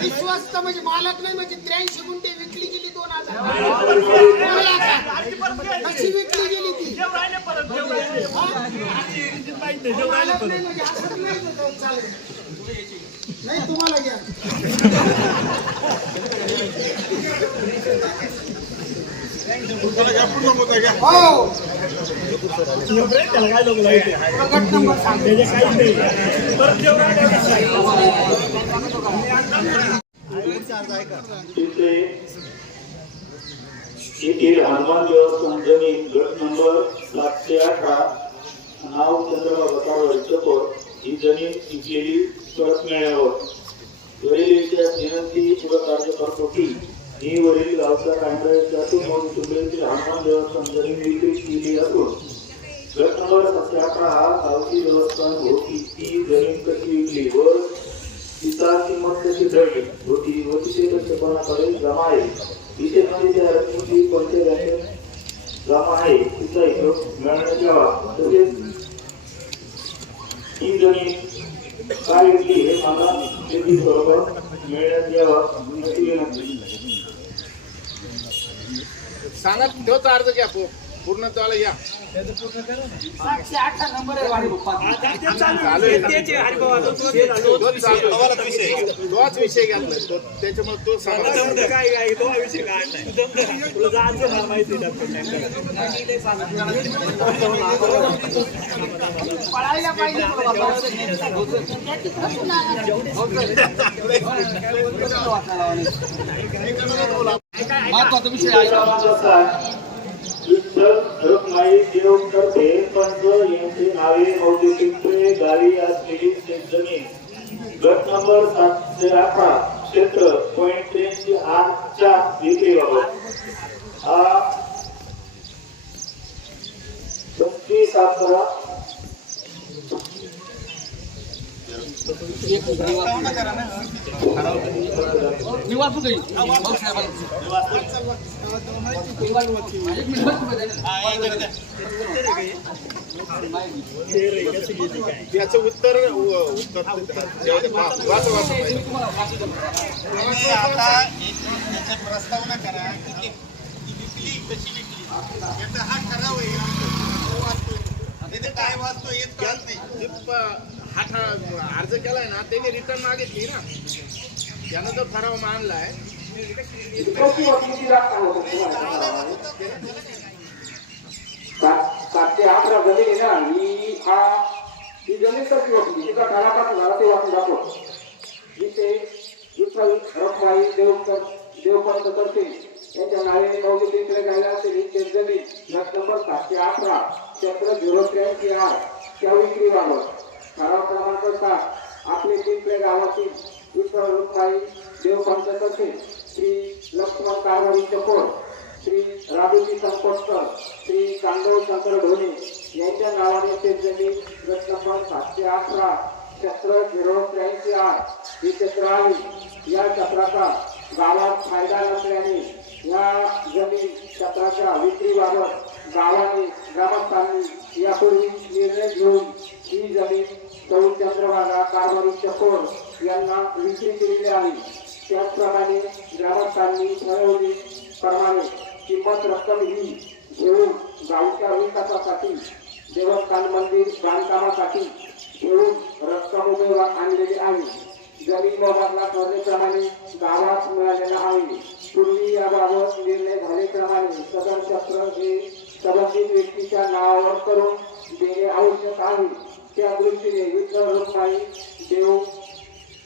विश्वस्त म्हणजे मालक नाही म्हणजे 83 गुंठे विकली गेली 2000 कशी विकली गेली ती नाही तुम्हाला घ्या. हो काय लोक येथील हनुमान देवस्थान जमीन गट नंबर 718 नाव चंद्रबाबा काळवड चकोर ही जमीन विकलेली परत मिळाल्यावर वरील विनंती पुढे कार्य करतो की ही वरील गावचा कांद्यातून तुंबेतील हनुमान देवस्थान जमीन विक्री केली असून गट नंबर 718 हा गावची देवस्थान होती ती जमीन कशी विकली व तिचा किंमत कशी ठरली होती व तिथे कष्टपणाकडे जमा आहे. विशेष म्हणजे त्या रकमेची कोणत्या बँकेत जमा आहे तिचा हिशोब मिळवण्यात यावा. तसेच ही जमीन काय विकली हे मला शेती स्वरूपात मिळण्यात यावं अशी विनंती. सांगा तोच अर्ज घ्या पूर्ण त्याला या 708 नंबर आहे तोच विषय घातला त्याच्यामुळे तो सांगा काय तो विषय तुला माहिती पळायला पाहिजे. महत्वाचा विषय आहे. विठ्ठल रखमाई देवकर पंच यांची नावे औद्योगिक गावी असलेली जमीन गट नंबर 718 क्षेत्र .83 विक्रीबाबत 25/11 याचं उत्तर आता त्याची प्रस्तावना करा की ती विकली कशी विकली याचा हा ठराव आहे वाचतोय काय वाचतो येत कळत नाही हा अर्ज केलाय ना त्याने रिटर्न मागितली ना त्यानं जर ठराव मानलाय 718 जमीन आहे ना ही जमीन कशी होती तिचा ठरावात झाला ते वाटून दाखवतो जिथे विठ्ठल रखमाई देवपंत करते यांच्या नावे नवली इकडे गायला असेल ही जमीन गट नंबर 718 क्षेत्र 083 त्या विक्रीबाबत ठराव क्रमांक 7 आपले पिंपळे गावातील विठ्ठल रखमाई देवपंत करते श्री लक्ष्मण कारभारी चकोर श्री राघुजी संकोटकर श्री कांडव शंकर ढोणे यांच्या नावाने ते जमीन गट नंबर 718 क्षेत्र 083 ही क्षेत्र आहे या क्षेत्राचा गावात फायदा नसल्याने या जमीन क्षेत्राच्या विक्रीबाबत गावाने ग्रामस्थांनी यापूर्वी निर्णय घेऊन ही जमीन सौ चंद्रभागा कारभारी चकोर यांना विक्री केलेली आहे त्याचप्रमाणे ग्रामस्थांनी ठरवली प्रमाणे किंमत रक्कम ही घेऊन गावच्या विकासासाठी देवस्थान मंदिर बांधकामासाठी घेऊन रक्कम उपयोगात आणलेली आहे जमीन मोबदला ठरल्याप्रमाणे गावात मिळालेला आहे पूर्वी याबाबत निर्णय झाल्याप्रमाणे सदर क्षेत्र हे संबंधित व्यक्तीच्या नावावर करून देणे आवश्यक आहे त्या दृष्टीने विठ्ठल रखमाई देव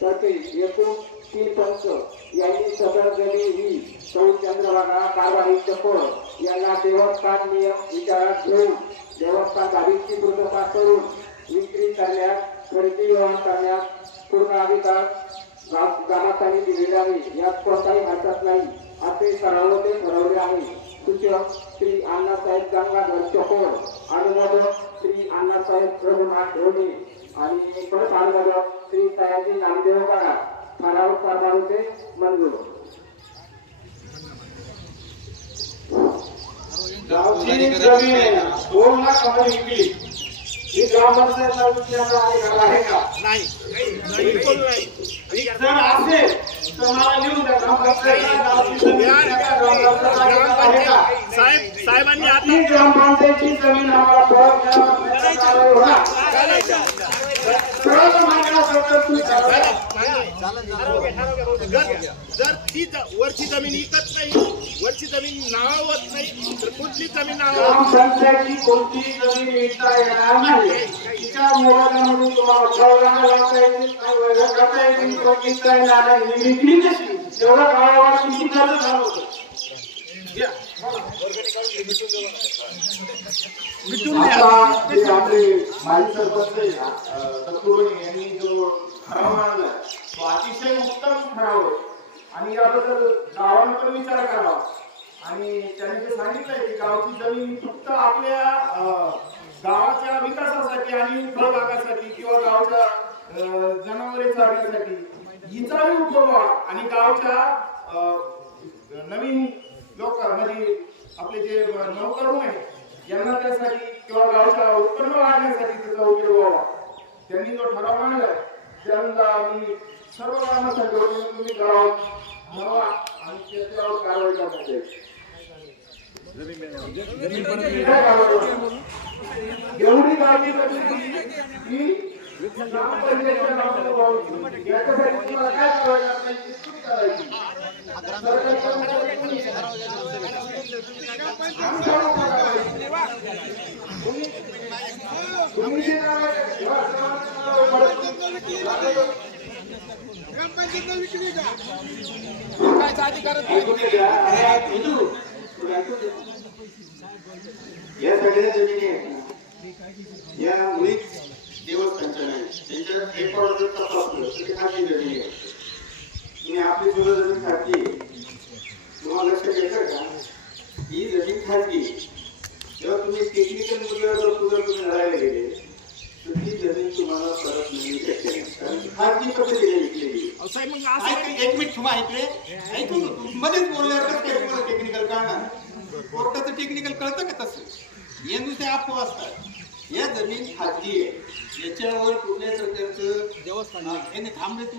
तर्फे एकूण 3 पंच यांनी सदर जमीन ही सौ चंद्रभागा कारभारी चकोर यांना देवस्थान नियम विचारात घेऊन देवस्थान बाबींची पूर्तता करून विक्री करण्यास खरेदी व्यवहार करण्यास पूर्ण अधिकार ग्रामस्थांनी दिलेले आहे यात कोणताही हरकत नाही असे ठरवले आहे सूचक श्री अण्णासाहेब गंगाधर चकोर अनुमोदक श्री अण्णासाहेब रघुनाथ ढोणे आणि परत अनुमोदक श्री सयाजी नामदेव काळा ठराव कारभारीचे मंजूर गावची जमीन 2 लाख मध्ये विकली ही ग्रामपंचायतला विकण्याचा अधिकार आहे का नाही बिलकुल नाही जर असेल तर मला लिहून द्या ग्रामपंचायतला गावची जमीन विकण्याचा ग्रामपंचायतला अधिकार आहे का साहेबांनी आता ही ग्रामपंचायतची जमीन आम्हाला परत द्यावी जर ती वरची जमीन विकत नाही वरची जमीन नावावत नाही तर कुठली जमीन नावावत ग्रामपंचायतची कोणती जमीन विकता येणार नाही तिच्या मोबदल्यामधून तुम्हाला फळबागा लावता येतील काही वेगळं करता येतील पण विकता येणार नाही ही विक्री कशी तेवढं गावावर किती खर्च झालं होतं आता जे आपले माजी सरपंच आहे दत्तुबणी यांनी जो ठराव मांडला तो अतिशय उत्तम ठराव आहे आणि याबद्दल गावाने पण विचार करावा आणि त्यांनी जे सांगितलंय की गावची जमीन फक्त आपल्या गावाच्या विकासासाठी आणि फळबागासाठी किंवा गावच्या जनावरे चारण्यासाठी हिचाही उपयोग आणि गावच्या नवीन लोक म्हणजे आपले जे नौकरून आहेत यांना त्यासाठी किंवा गावच्या उत्पन्न वाढण्यासाठी त्याचा उपयोग व्हावा त्यांनी जो ठराव मांडलाय त्यांना मी सर्व कामासाठी तुम्ही करावा आणि त्याच्यावर कारवाई करण्यात येईल एवढी काळजी की ग्रामपंचायतीच्या नावाने याच्यासाठी तुम्हाला काय करायची या सगळ्या जमिनी आहेत या मुळीच देवस्थानच्या नाही. त्यांच्या रेकॉर्ड जर तपासलं तर ते खाजगी जमीन आहे. तुम्ही आपली सुद्धा जमीन खाजगी आहे. तुम्हाला लक्षात येतं का? ही जमीन खाजगी आहे. जेव्हा तुम्ही टेक्निकल मुद्द्यावर सुद्धा तुम्ही लढायला गेले तर ती जमीन तुम्हाला परत मिळू शकते नाही. कारण खाजगी पद्धतीने विकलेली आहे. एक मिनिट तुम्हा ऐकले ऐकून मध्येच बोलल्यावर कसं काय तुम्हाला टेक्निकल कळणार? कोर्टाचं टेक्निकल कळतं का तसं? हे नुसते अफवा असतात. या जमीन खाजगी आहे. याच्यावर कुठल्याही प्रकारचं देवस्थान हे थांबले तू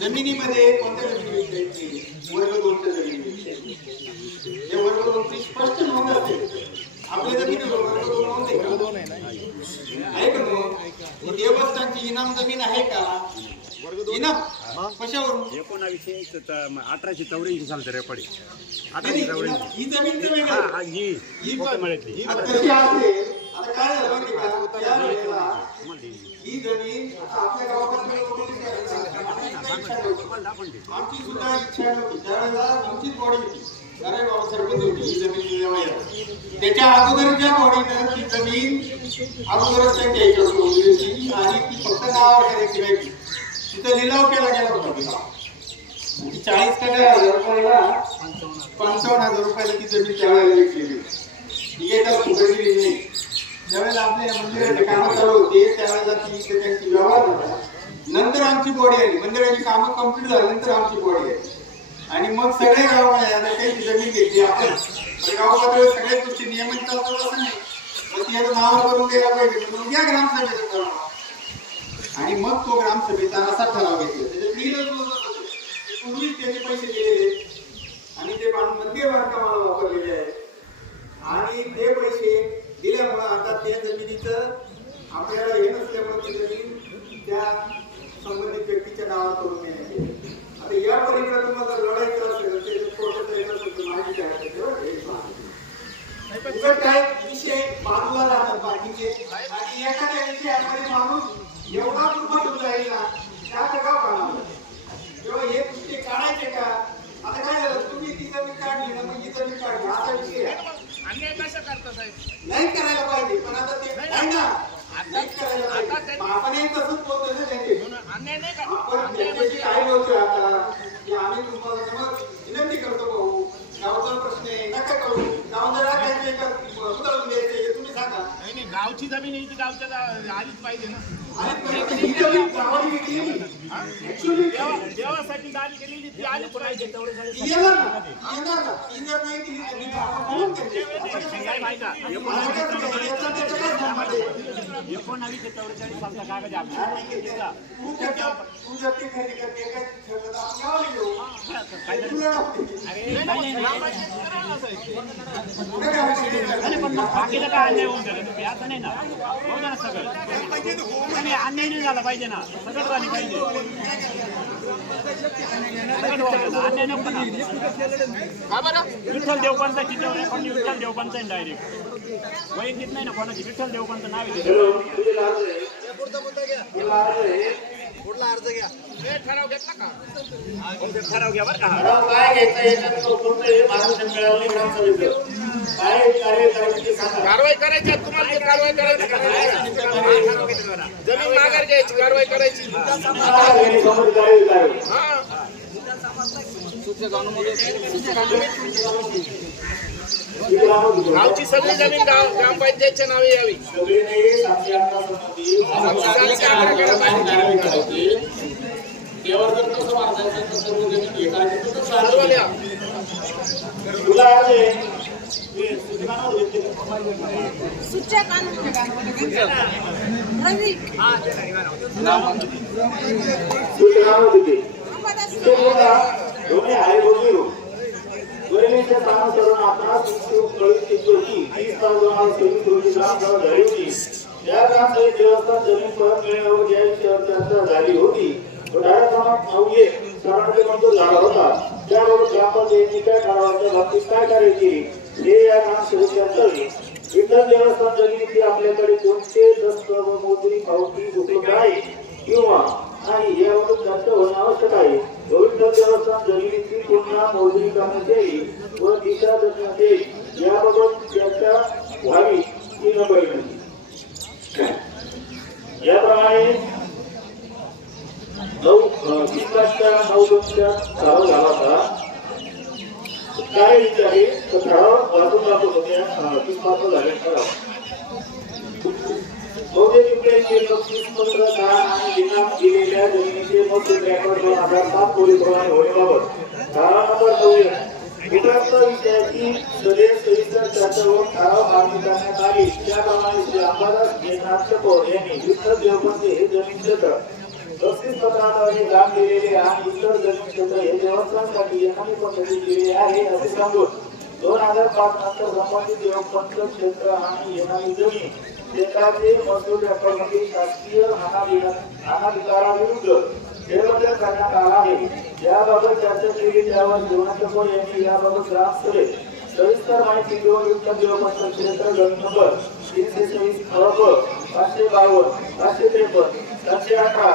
जमिनीमध्ये कोणत्या जमिनी विकायची? वर्ग 2च्या जमिनी. हे वर्ग 2ची स्पष्ट नोंद असते. आपल्या जमिनीवर वर्ग 2 आहे का? मग देवस्थानची इनाम जमीन आहे का? इनाम कशावरून? 1884 सालचं रेकॉर्ड आहे. ही जमीन तर वेगळी. कशी असते? आता काय झालं माहिती का? त्या वेळेला ही जमीन आपल्या गावाकडे आमची सुद्धा इच्छा नव्हती. त्यावेळेला आमचीच बॉडी होती. अरे बाबा सरपंच होती ही जमीन मिळवायला. त्याच्या अगोदरच्या बॉडीनं ती जमीन अगोदरच त्यांच्या याच्यावर ठेवली होती आणि ती फक्त नावावर करायची राहिली. तिथं लिलाव केला गेला होता तिला. 40 का काय हजार रुपयाला 55,000 रुपयाला ती जमीन त्यावेळेला विकलेली. ही काही त्याला फुकटली नाही. ज्यावेळेला आपल्या मंदिराचे कामं चालू होते त्यावेळेला ती त्यांची व्यवहार होता. नंतर आमची बॉडी आली. मंदिराची कामं कंप्लीट झाल्यानंतर आमची बॉडी आली आणि मग सगळे गावामध्ये काही जमीन घेतली आपण. गावामध्ये सगळ्याच गोष्टी नियमित चालतात असं नाही. मग ती याचं नाव करून द्यायला पाहिजे. मग या ग्रामसभेचं ठराव आणि मग तो ग्रामसभेचा असा ठराव घेतला. त्याच्यात पूर्वीच त्याचे पैसे दिलेले आणि ते मंदिर बांधकामाला वापरलेले आहे आणि ते पैसे दिल्यामुळे आता त्या जमिनीचं आपल्याला हे नसल्यामुळे ती जमीन त्या संबंधित व्यक्तीच्या नावावर करून देण्यात येते. आता या पलीकडे तुम्हाला लढायचं असेल त्याच्यात कोर्टाचं येत असेल तर माहिती काय विषय बाजूला राहतात बाकीचे आणि एखाद्या विषयामध्ये माणूस एवढा दुर्बल जाईल ना त्या जगाव काढावं. तेव्हा हे पुस्तके काढायचे का? आता काय झालं? तुम्ही ती जमीन काढली ना मग ही जमीन काढली असा विषय अन्याय कशा करता साहेब? नाही करायला पाहिजे. पण आता ते नाही ना नाही करायला पाहिजे. आपणही तसंच बोलतोय ना त्यांचे. अन्याय नाही का? आपण त्यांच्याशी काय बोलतोय आता की आम्ही तुम्हाला विनंती करतो भाऊ गावचा प्रश्न आहे नका करू. गाव जरा काय उतरवून द्यायचे हे तुम्ही सांगा. नाही गावची जमीन आहे ती गावच्या आलीच पाहिजे ना. देवासाठी दान केलेली ती आलीच पाहिजे. बाकीचं काय अन्याय होऊन झालं तुम्ही असं नाही ना. हो ना सगळं अन्याय नाही झाला पाहिजे ना. सगळं झाली पाहिजे. अन्याय नको ना. विठ्ठल देवपंत चित्रवर आहे पण विठ्ठल देवपंत आहे डायरेक्ट वैयक्तिक नाही ना कोणाची. विठ्ठल देवपंत नाव आहे. ठराव घेतला का? ठराव घ्या बरं का. ठराव काय घ्यायचा याच्यात कोणतंही मार्गदर्शन मिळालं ग्रामसभेचं. काय कार्य करायचं ते सांगा. कारवाई करायची तुम्हाला. ते कारवाई करायची जमीन माघार घ्यायची कारवाई करायची. गावची सगळी जमीन ग्रामपंचायतच्या नावे यावी. सुच्च्या कान रवी या ग्रामसभेत देवस्थान जमीन परत मिळण्यावर ज्या विषयावर चर्चा झाली होती मंजूर झाला होता त्याबाबत ग्रामपंचायतीने काय ठरावाच्या बाबतीत काय करायचे हे या ग्रामसभेचे अंतर्गत विठ्ठल देवस्थान जमिनीची आपल्याकडे कोणते दस्त व मोजणी पावती उपलब्ध आहे किंवा नाही याबाबत चर्चा होणे आवश्यक आहे. विठ्ठल देवस्थान जमिनीची पुन्हा मोजणी करण्यात येईल व दिशा देण्यात येईल याबाबत चर्चा व्हावी ही नम्र विनंती. 2013 9 ठराव झाला होता. काय विचारे तो ठराव वाचून दाखवत होत्या पुष्पात्र झाले ठराव. बहुतेक पिंपळ्यांचे 35 दान आणि इनाम दिलेल्या जमिनीचे महसूल रेकॉर्ड 2007 पूर्वीप्रमाणे होण्याबाबत ठराव नंबर 9 उपरोक्त विषयाची सविस्तर चर्चा व ठराव मागणी करण्यात आली. त्याप्रमाणे श्री अंबादास एकनाथ चकोर यांनी विठ्ठल देवपंत हे जमीन क्षेत्र 35 पत्राद्वारे दान दिलेले आणि इतर जमीन क्षेत्र हे देवस्थानासाठी एकाने पद्धती दिलेले आहे असे सांगून 2005 नंतर संबंधित देवपंत क्षेत्र आणि येणारी जमीन क्षेत्राचे महसूल रेकॉर्डमध्ये शासकीय अनाधिकाराविरुद्ध फेरबदल करण्यात आला आहे. याबाबत चर्चा केली त्यावर जीवनाचकोर यांनी याबाबत ग्रामसभेत सविस्तर माहिती देऊन विठ्ठल देवपंत क्षेत्र गट नंबर 326 खळप 552 553 718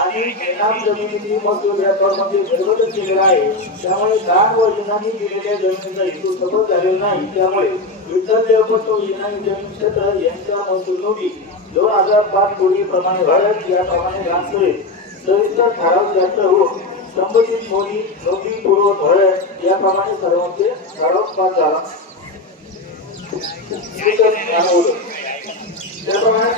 आणि इनाम जमिनीची महसूल रेकॉर्डमध्ये फेरबदल केलेला आहे. त्यामुळे दान व इनामी दिलेल्या जमिनीचा हेतू सफल झालेला नाही. त्यामुळे विठ्ठल देवपंत व इनामी जमीन क्षेत्र यांच्या महसूल नोंदी 2005 पूर्वीप्रमाणे व्हाव्यात. याप्रमाणे ग्रामसभेत सविस्तर ठराव चर्चा होऊन संबंधित नोंदीपूर्वक व्हाव्यात. याप्रमाणे सर्वांचे ठराव पास झाला. त्याप्रमाणे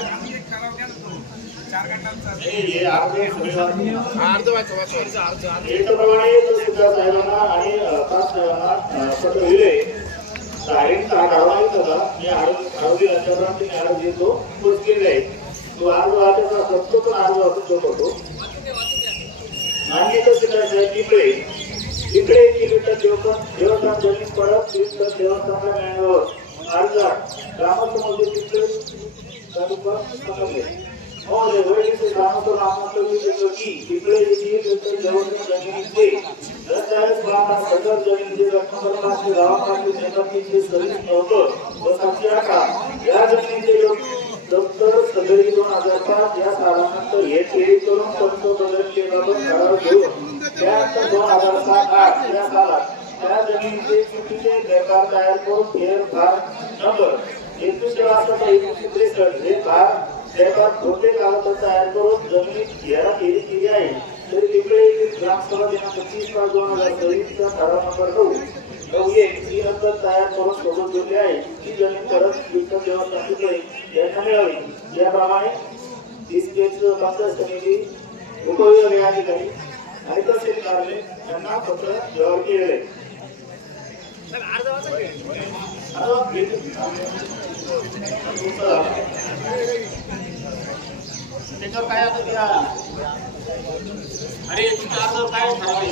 साहेबांना आणि पत्र लिहिले पोस्ट केले आहे. तो अर्ज वाचायचा असतो पण अर्ज वाचू शकतो. मान्यता साहेब इकडे किलोमीटर देवस्थान जमीन परत देवस्थानला मिळण्यावर अर्ज ग्रामस्थांमध्ये तिकडे या जमिनीचे दफ्तर सदरी 2005 या सालानंतर हे फेरी करून पंचबदल केल्याबाबत ठराव घेऊन त्यानंतर 2007-8 या सालात त्या जमिनीचे चुकीचे रेकॉर्ड तयार करून फेरफार नंबर 2163 हे भार रेकॉर्ड खोटे कागदपत्र तयार करून जमिनीत हेराफेरी केली आहे. तरी तिकडे ग्रामसभा दिनांक 30/2023 चा ठराव नंबर 9 ही रक्कम तयार करून सोडून दिली आहे. ही जमीन परत विठ्ठल देवस्थानकडे यांना मिळावी. याप्रमाणे 30 पेज पंचायत समिती उपविभागीय अधिकारी आणि तहसीलदारने यांना पत्र जवळ केले. त्याच्यावर काय आता त्या अरे तुमचा अर्ज काय ठरवाय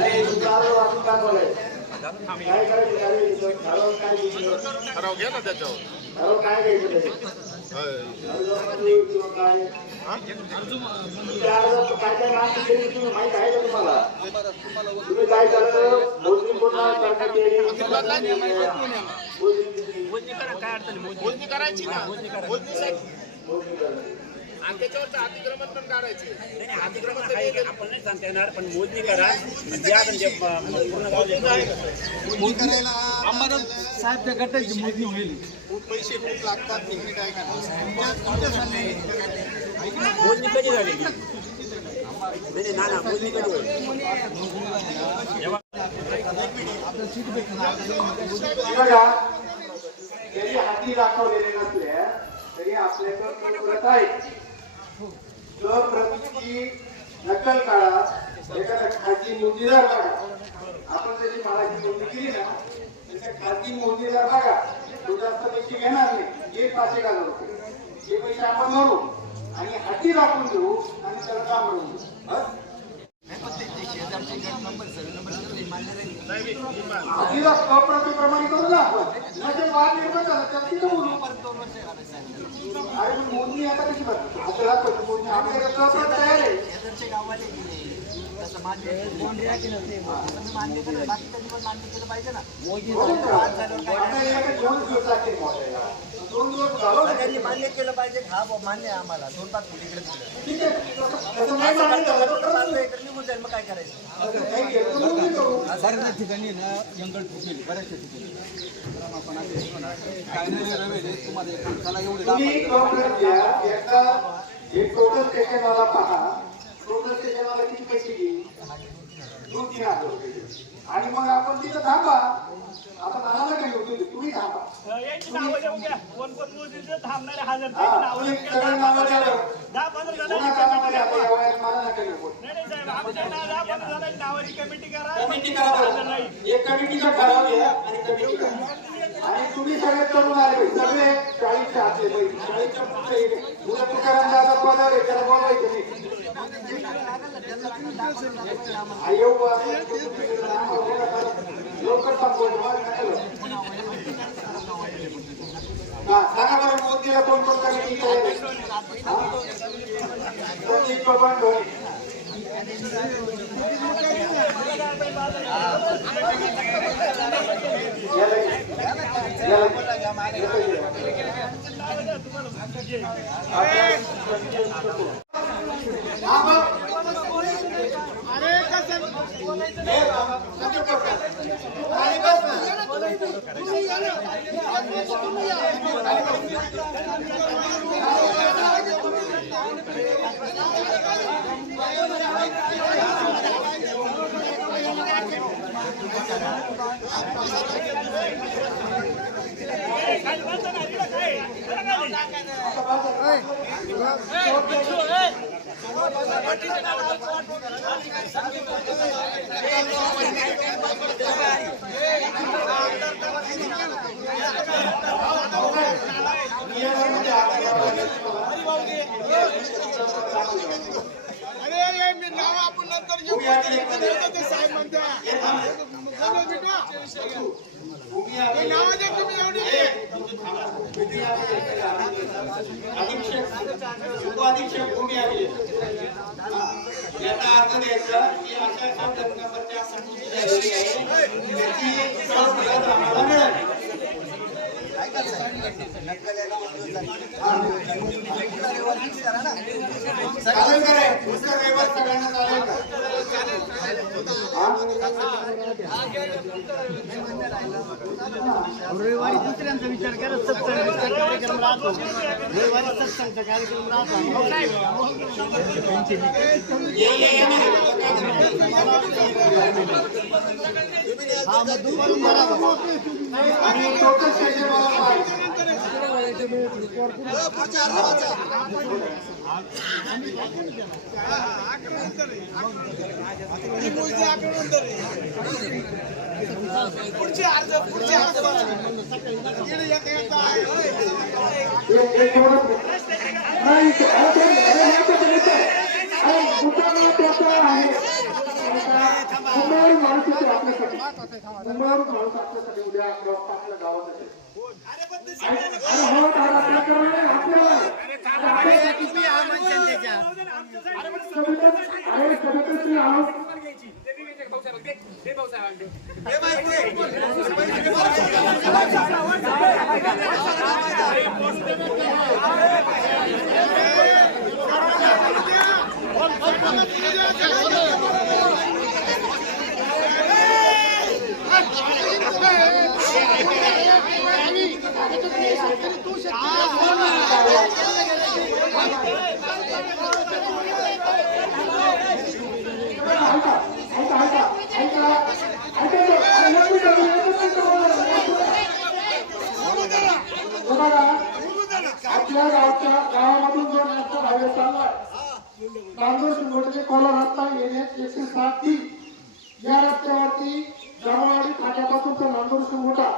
अरे तुमचा अर्ज वाचून काय बोलायचं काय करायचं ठराव घ्या ना त्याच्यावर. ठराव काय घ्यायचं त्याच्यात काय काय माहिती केली तुम्ही माहित आहे का तुम्हाला? तुम्ही काय करता मोजणी पुन्हा मोजणी करायची ना. आणि त्याच्यावरचं अतिक्रमण पण काढायचे. आपण नाही सांगता येणार पण मोजणी करा पूर्ण आम्हाला साहेब त्या गटाची मोजणी होईल. पैसे खूप लागतात. मोजणी कधी झाली ना मोजणी कधी होईल बघा जरी हाती दाखवलेले नसल्या तरी आपल्याकडे प्रत आहे. जर प्रतीची नकल काढा एखादा खाजगी मोजणीदार बघा. आपण त्याची मालाची मोजणी केली ना त्याच्या खाजगी मोजणीदार बघा तो जास्त पैसे घेणार नाही. एक 5,000 रुपये हे पैसे आपण भरू आणि हाती दाखवून देऊ आणि त्याला काम करून देऊ. अप्रतिप्रमाणे करू ना आपण वाद निर्माण झाला तर तिथं बोलू. आणि मोजणी आता कशी बघतो आपल्याला मोजणी आपल्याकडे तयार आहे. मान्य केलं पाहिजे. हा मान्य आहे आम्हाला 2-5 फूट इकडे निघून जाईल. मग काय करायचं? बऱ्याच ठिकाणी ना जंगल फुटेल. बऱ्याचशा ठिकाणी आपण तुम्हाला हे टोटल स्टेशनवाला पहा, टोटल स्टेशनवाला किती पैसे घेईल? 2-3 रुपये. आणि मग आपण तिथं थांबा. आता मला काय होतं, तुम्ही थांबा. यांची नावं देऊन घ्या. कोण कोण मोजतील ते थांबणारे हजर हा, नावं तुम्ही देऊन सगळं घ्या. नावं द्यावं. 10-15 कोणाचं जणांची नाव कमिटी द्या, करा. या वयात मला नका नको. नाही साहेब, आमच्या 10-15 जणांची नावाची कमिटी करा. कमिटी करा बरं. एक कमिटीचा ठराव घ्या आणि कमिटी करा. आणि तुम्ही सगळे तरुण आले, सगळे 40च्या आतले बाई, 40च्या पुढचे एक. उद्या तुकाराम दादा पदावर आहे, त्याला बोलायचं नाही. आयो लवकर संपवायचं, मला नका लावू. हा, सांगा बरं मोदीला कोण कोण कमिटी केलेली? संदीप बाबा ढोरे. अरे मी नाव आपण नंतर घेऊ ते साहेब म्हणतात नावाचे तुम्ही एवढी उपाधीक्षक भूमी आली. याचा अर्थ द्यायचा की अशा गट नंबरच्या संख्येची झालेली आहे, त्याची सहज आम्हाला मिळाली. चालेल का रे? पुस्तक रविवार सगळ्यांना चालेल का? रविवारी दुसऱ्यांचा विचार करा. सत्संगाचा कार्यक्रम राहतो. रविवारी सत्संगाचा कार्यक्रम राहतो. हा मग दुपारून बराबर. आणि टोटल स्टेशन पुढचे अर्ज उद्या आपल्या गावात आपल्या गावामधून जो रस्ता हायवे चाललाय, नांदूर शिंगोटे ते कोला रस्ता येण्यास 107 या रस्त्यावरती जामवाडी फाट्यापासून तो नांदूर शिंगोटा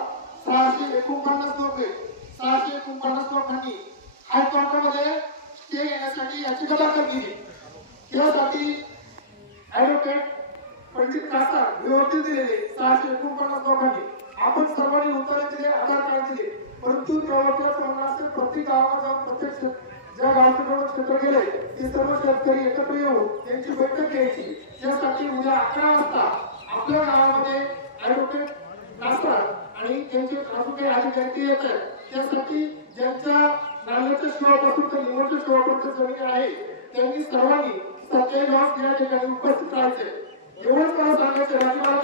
649 लोक 649 लोकांनी हायकोर्टामध्ये स्टे येण्यासाठी याचिका दाखल केली. त्यासाठी ऍडव्होकेट पंडित काका विरोधी दिलेले 649 लोकांनी. आपण सर्वांनी उत्तर दिले, आधार कार्ड दिले, परंतु प्रत्येक गावात जाऊन प्रत्यक्ष ज्या गावचे क्षेत्र गेले ते सर्व शेतकरी एकत्र येऊन त्यांची बैठक घ्यायची. त्यासाठी उद्या 11 वाजता आपल्या गावामध्ये ऍडव्होकेट नसतात आणि त्यांचे अजून काही अधिकारी येतात. त्यासाठी ज्यांच्या नाल्याच्या शिवापासून तर निवडच्या शिवापर्यंत जमीन आहे त्यांनी सर्वांनी 27 मार्च या ठिकाणी उपस्थित राहायचे. एवढंच मला सांगायचं. राज्यपाल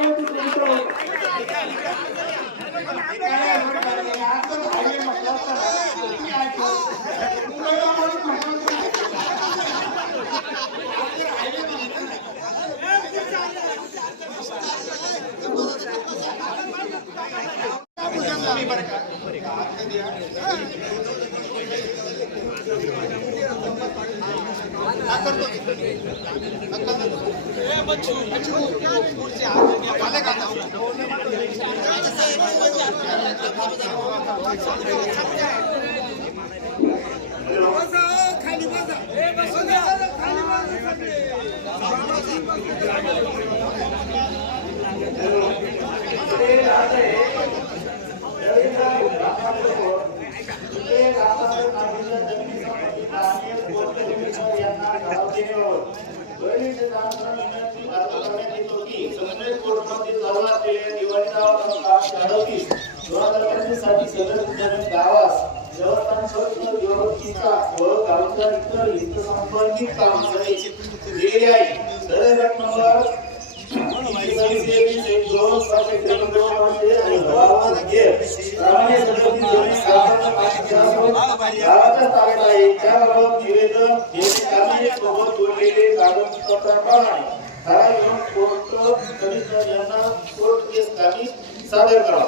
सादर करा.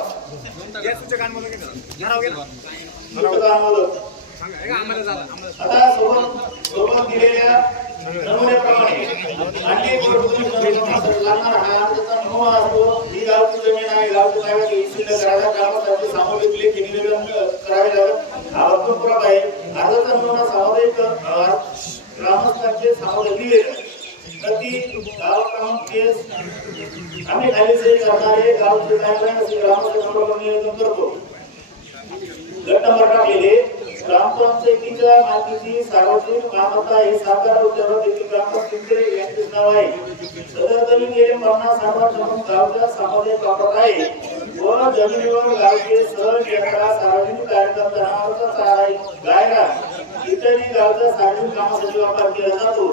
आता सोबत दिलेल्या नमुन्याप्रमाणे आणखी एक लागणार हा अनुभव असतो. ही गावची जमीन आहे, गावची काय शिल्लक राहिला ग्रामस्थांचे सामूहिक लेखी निवेदन करावे लागत. हा भरपूर पुरावा आहे. अर्जाचा नमुना सामुदायिक ग्रामस्थांचे सामुदायिक निवेदन प्रति गाव क्रमांक केस आम्ही खाली सही करणारे गावचे काय असे ग्रामस्थ संपर्क निवेदन करतो. गट नंबर टाकलेले ग्रामपंचायतीच्या मालकीची सार्वजनिक मालमत्ता हे साकार उद्योगात येथील ग्रामस्थ पिंपळे यांचे नाव आहे. सदर जमीन गेले 50 जमीन गावच्या सामुदायिक वापरात आहे व जमिनीवर गावचे सहज यंत्रा सार्वजनिक कार्यक्रम जनावरांचा चारा गायला इत्यादी गावच्या सार्वजनिक कामासाठी वापर केला जातो.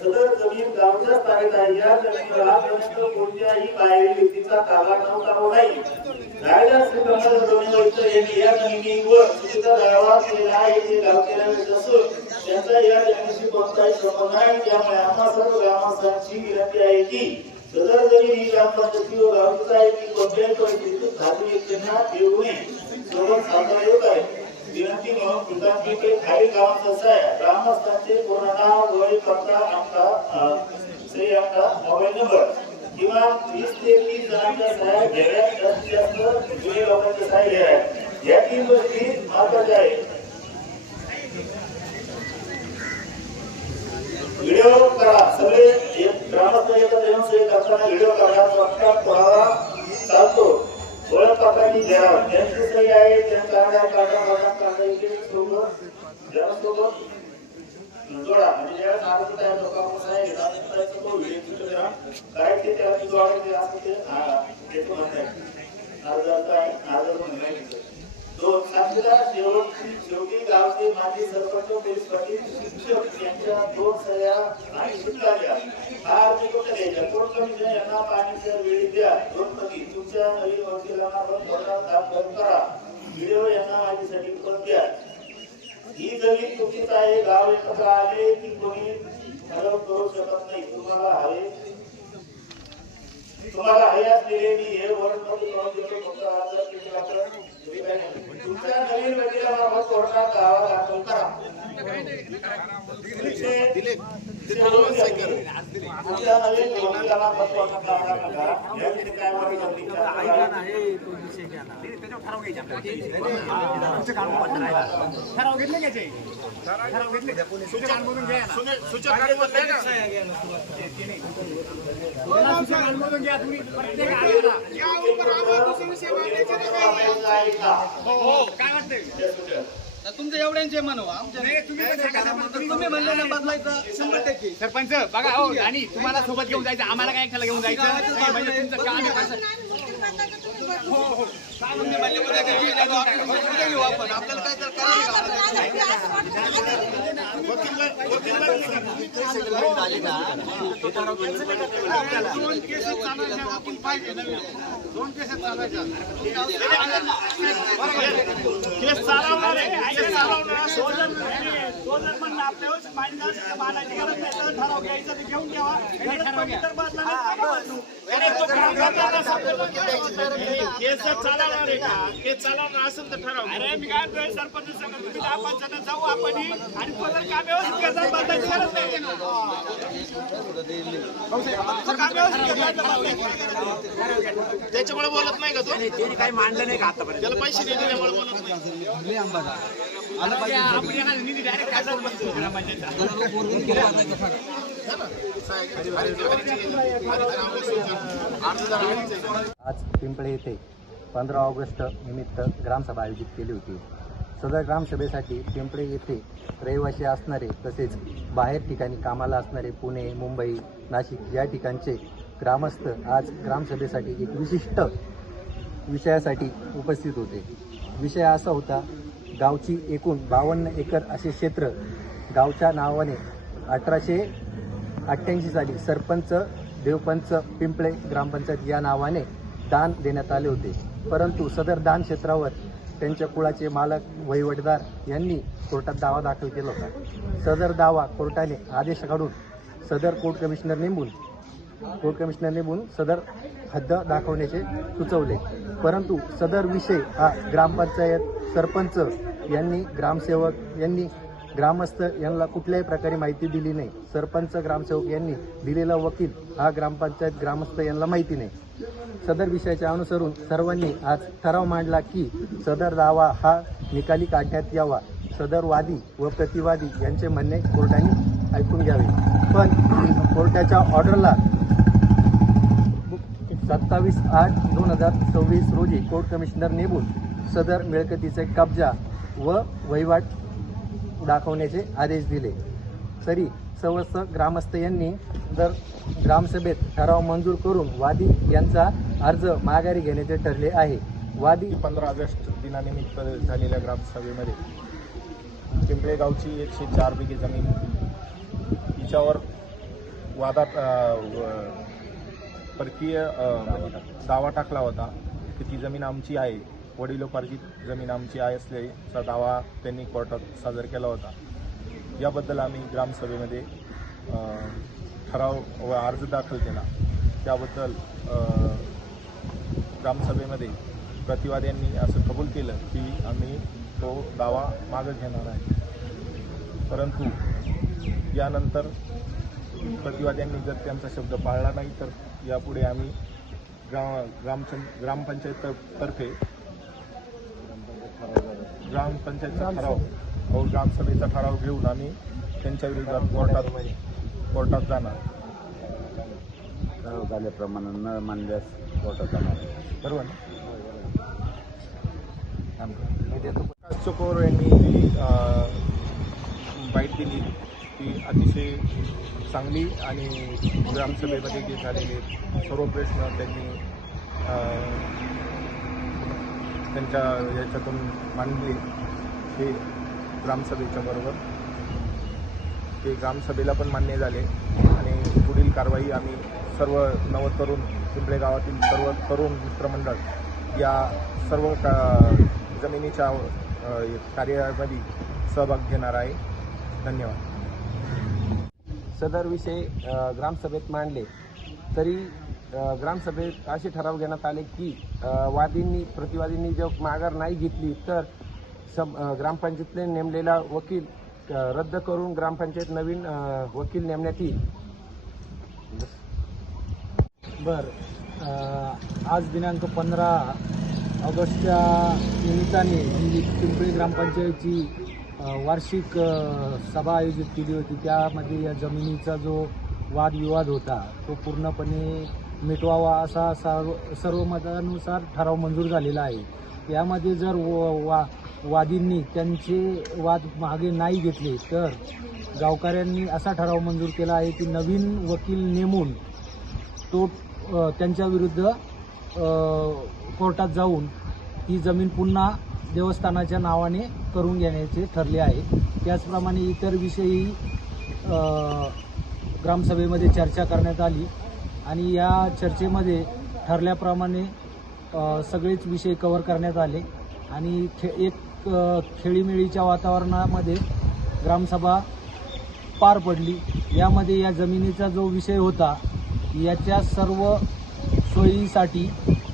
सदर जमीन गावच्या ताब्यात आहे. या जमिनीवर आजपर्यंत कोणत्याही बाहेरील व्यक्तीचा ताबा नव्हता नाही. रायगड श्रीगंगाधर जमिनीवर यांनी या जमिनीवर चुकीचा दावा केला आहे. ते गावकऱ्यांना मिळत असून त्यांचा या जमिनीशी कोणताही संबंध नाही. त्यामुळे आम्हा सर्व ग्रामस्थांची विनंती आहे की सदर जमीन ही ग्रामपंचायती व गावची आहे ती कोणत्याही परिस्थितीत धातू व्यक्तींना देऊ नये. सोबत सांगता येत आहे विनंती म्हणून पितांची ते खाली ग्रामस्थ आहे. ग्रामस्थांचे पूर्ण नाव, वय, पत्ता, सही अंका, मोबाईल नंबर किंवा 20 ते 30 जणांच्या सहाय्या घ्याव्यात. जास्तीत जास्त जुने लोकांच्या सहाय्या घ्याव्यात. या 3 गोष्टी महत्वाच्या आहेत. व्हिडिओ करा. सगळे ग्रामस्थ एकत्र येऊन सही करताना व्हिडिओ करा. पत्ता पुरावा चालतो. ओळखपत्राची झेरॉक्स ज्यांची सही आहे त्यांचा आधार कार्ड इथे सोबत जोडा. म्हणजे ज्या नावाचं तयार लोकांना सही घेतात त्याचा तो व्हिडिओ करा. काय ते त्याला जोडायचे असं ते त्याचं म्हणणं आहे. अर्जाचा आहे अर्ज म्हणणं दोन साक्षीदार शेवटी गावचे माजी सरपंच, पोलीस पाटील, शिक्षक यांच्या 2 सह्या आणि शिक्का द्या. हा अर्ज कुठे द्यायचा? कोर्ट कमिशन यांना पाणीच्या वेळी द्या. 2 प्रती तुमच्या नवीन वकिलांना पण दाखल करा. व्हिडिओ यांना माझी सर्टिफिकेट द्या. ही जमीन तुमचीच आहे. गाव एकत्र आले की कोणी हलव करू शकत नाही. तुम्हाला हवे असलेले मी हे वर्णपत्र करून देतो. तुमचा अर्ज तुमच्या नवीन वकिलामार्फत कोर्टात दावा दाखल करा. तुमच्या नवीन वकिलामार्फत कोर्टात दावा दाखल करा. याविषयी काय ठराव घेतले घ्यायचे ठराव घेतले सूचना बोलून घ्या ना. सूचना घ्या तुम्ही प्रत्येक काय वाटतंय तुमचं एवढ्यांचे म्हणू आमच्या तुम्ही म्हणले ना बदलायचं 100%. सरपंच बघा हो आणि तुम्हाला सोबत घेऊन जायचं, आम्हाला काय एकट्याला घेऊन जायचं म्हणजे तुमचं काम आहे. हो हो आपल्याला काय तर दोन केसेस चालवायच्या आपण पाहिजे नवीन 2 केसेस चालवायच्या केस चालवणार सोलर पण आपल्यावर मांडायची गरज नाही. तर ठराव घ्यायचा ते घेऊन घ्यावा. तो काम करणार केस चालवणार आहे का? केस चालवणार असेल तर ठराव. अरे मी काय म्हणतोय, सरपंच सांगा तुम्ही 10-5 जण जाऊ आपण आणि तो जर काम व्यवस्थित करतात बदलायची गरज नाही. काम व्यवस्थित करतात बदलायची. त्याच्यामुळे बोलत नाही का तो? त्यांनी काही मांडलं नाही का आतापर्यंत? त्याला पैसे नाही दिल्यामुळे बोलत नाही. आपण एखादा निधी डायरेक्ट खासदार बनतो ग्रामपंचायतचा. आज पिंपळे येथे 15 ऑगस्ट निमित्त ग्रामसभा आयोजित केली होती. सदर ग्रामसभेसाठी पिंपळे येथे रहिवासी असणारे तसेच बाहेर ठिकाणी कामाला असणारे पुणे, मुंबई, नाशिक या ठिकाणचे ग्रामस्थ आज ग्रामसभेसाठी एक विशिष्ट विषयासाठी उपस्थित होते. विषय असा होता, गावची एकूण 52 एकर असे क्षेत्र गावच्या नावाने 1888 साली सरपंच देवपंच पिंपळे ग्रामपंचायत या नावाने दान देण्यात आले होते. परंतु सदर दान क्षेत्रावर त्यांच्या कुळाचे मालक वहिवटदार यांनी कोर्टात दावा दाखल केला होता. सदर दावा कोर्टाने आदेश काढून सदर कोर्ट कमिशनर नेमून सदर हद्द दाखवण्याचे सुचवले. परंतु सदर विषय हा ग्रामपंचायत सरपंच यांनी ग्रामसेवक यांनी ग्रामस्थ यांना कुठल्याही प्रकारे माहिती दिली नाही. सरपंच ग्रामसेवक यांनी दिलेला वकील हा ग्रामपंचायत ग्रामस्थ यांना माहिती नाही. सदर विषयाचे अनुसरून सर्वांनी आज ठराव मांडला की सदर दावा हा निकाली काढण्यात यावा. सदर वादी व प्रतिवादी यांचे म्हणणे कोर्टाने ऐकून घ्यावे. पण कोर्टाच्या ऑर्डरला 27/8/2026 रोजी कोर्ट कमिशनर नेमून सदर मिळकतीचे कब्जा व वहिवाट दाखवण्याचे आदेश दिले. तरी समस्त ग्रामस्थ यांनी जर ग्रामसभेत ठराव मंजूर करून वादी यांचा अर्ज माघारी घेण्याचे ठरले आहे. वादी 15 ऑगस्ट दिनानिमित्त झालेल्या ग्रामसभेमध्ये पिंपळे गावची 104 बिघे जमीन हिच्यावर वादात परकीय दावा टाकला होता की ती जमीन आमची आहे, वडिलोपार्जित जमीन आमची आहे असल्याचा दावा त्यांनी कोर्टात सादर केला होता. याबद्दल आम्ही ग्रामसभेमध्ये ठराव व अर्ज दाखल केला. त्याबद्दल ग्रामसभेमध्ये प्रतिवाद्यांनी असं कबूल केलं की आम्ही तो दावा मागे घेणार आहे. परंतु यानंतर प्रतिवाद्यांनी जर त्यांचा शब्द पाळला नाही तर यापुढे आम्ही ग्रामपंचायततर्फे ग्रामपंचायतचा ठराव व ग्रामसभेचा ठराव घेऊन आम्ही त्यांच्या विरोधात कोर्टात जाणार. ठराव झाल्याप्रमाणे न मानल्यास कोर्टात जाणार. बरोबर ना? प्रकाश चोकोर यांनी जी बाईट दिली ती अतिशय चांगली आणि ग्रामसभेमध्ये जे झालेले सर्व प्रश्न त्यांनी त्यांच्या याच्यातून मांडले हे ग्रामसभेच्या बरोबर ते ग्रामसभेला पण मान्य झाले. आणि पुढील कारवाई आम्ही सर्व नवतरुण पिंपळे गावातील सर्व तरुण मित्रमंडळ या सर्व जमिनीच्या कार्यामध्ये सहभाग घेणार आहे. धन्यवाद. सदर विषय ग्रामसभेत मांडले तरी ग्रामसभेत असे ठराव घेण्यात आले की प्रतिवादींनी जर माघार नाही घेतली तर ग्रामपंचायतीने नेमलेला वकील रद्द करून ग्रामपंचायत नवीन वकील नेमण्यात येईल. आज दिनांक 15 ऑगस्टच्या निमित्ताने ही पिंपळी ग्रामपंचायतची वार्षिक सभा आयोजित केली होती. त्यामध्ये या जमिनीचा जो वादविवाद होता तो पूर्णपणे मिटवावा असा सर्व मतानुसार ठराव मंजूर झालेला आहे. यामध्ये जर वादींनी त्यांचे वाद मागे नाही घेतले तर गावकऱ्यांनी असा ठराव मंजूर केला आहे की नवीन वकील नेमून तो त्यांच्या विरुद्ध कोर्टात जाऊन ही जमीन पुन्हा देवस्थानाच्या नावाने करून घेण्याचे ठरले आहे. त्याचप्रमाणे इतर विषयी ग्रामसभेमध्ये चर्चा करण्यात आली आणि या चर्चेमध्ये ठरल्याप्रमाणे सगळेच विषय कव्हर करण्यात आले आणि एक खेळीमेळीच्या वातावरणामध्ये ग्रामसभा पार पडली. यामध्ये या जमिनीचा जो विषय होता याच्या सर्व सोयीसाठी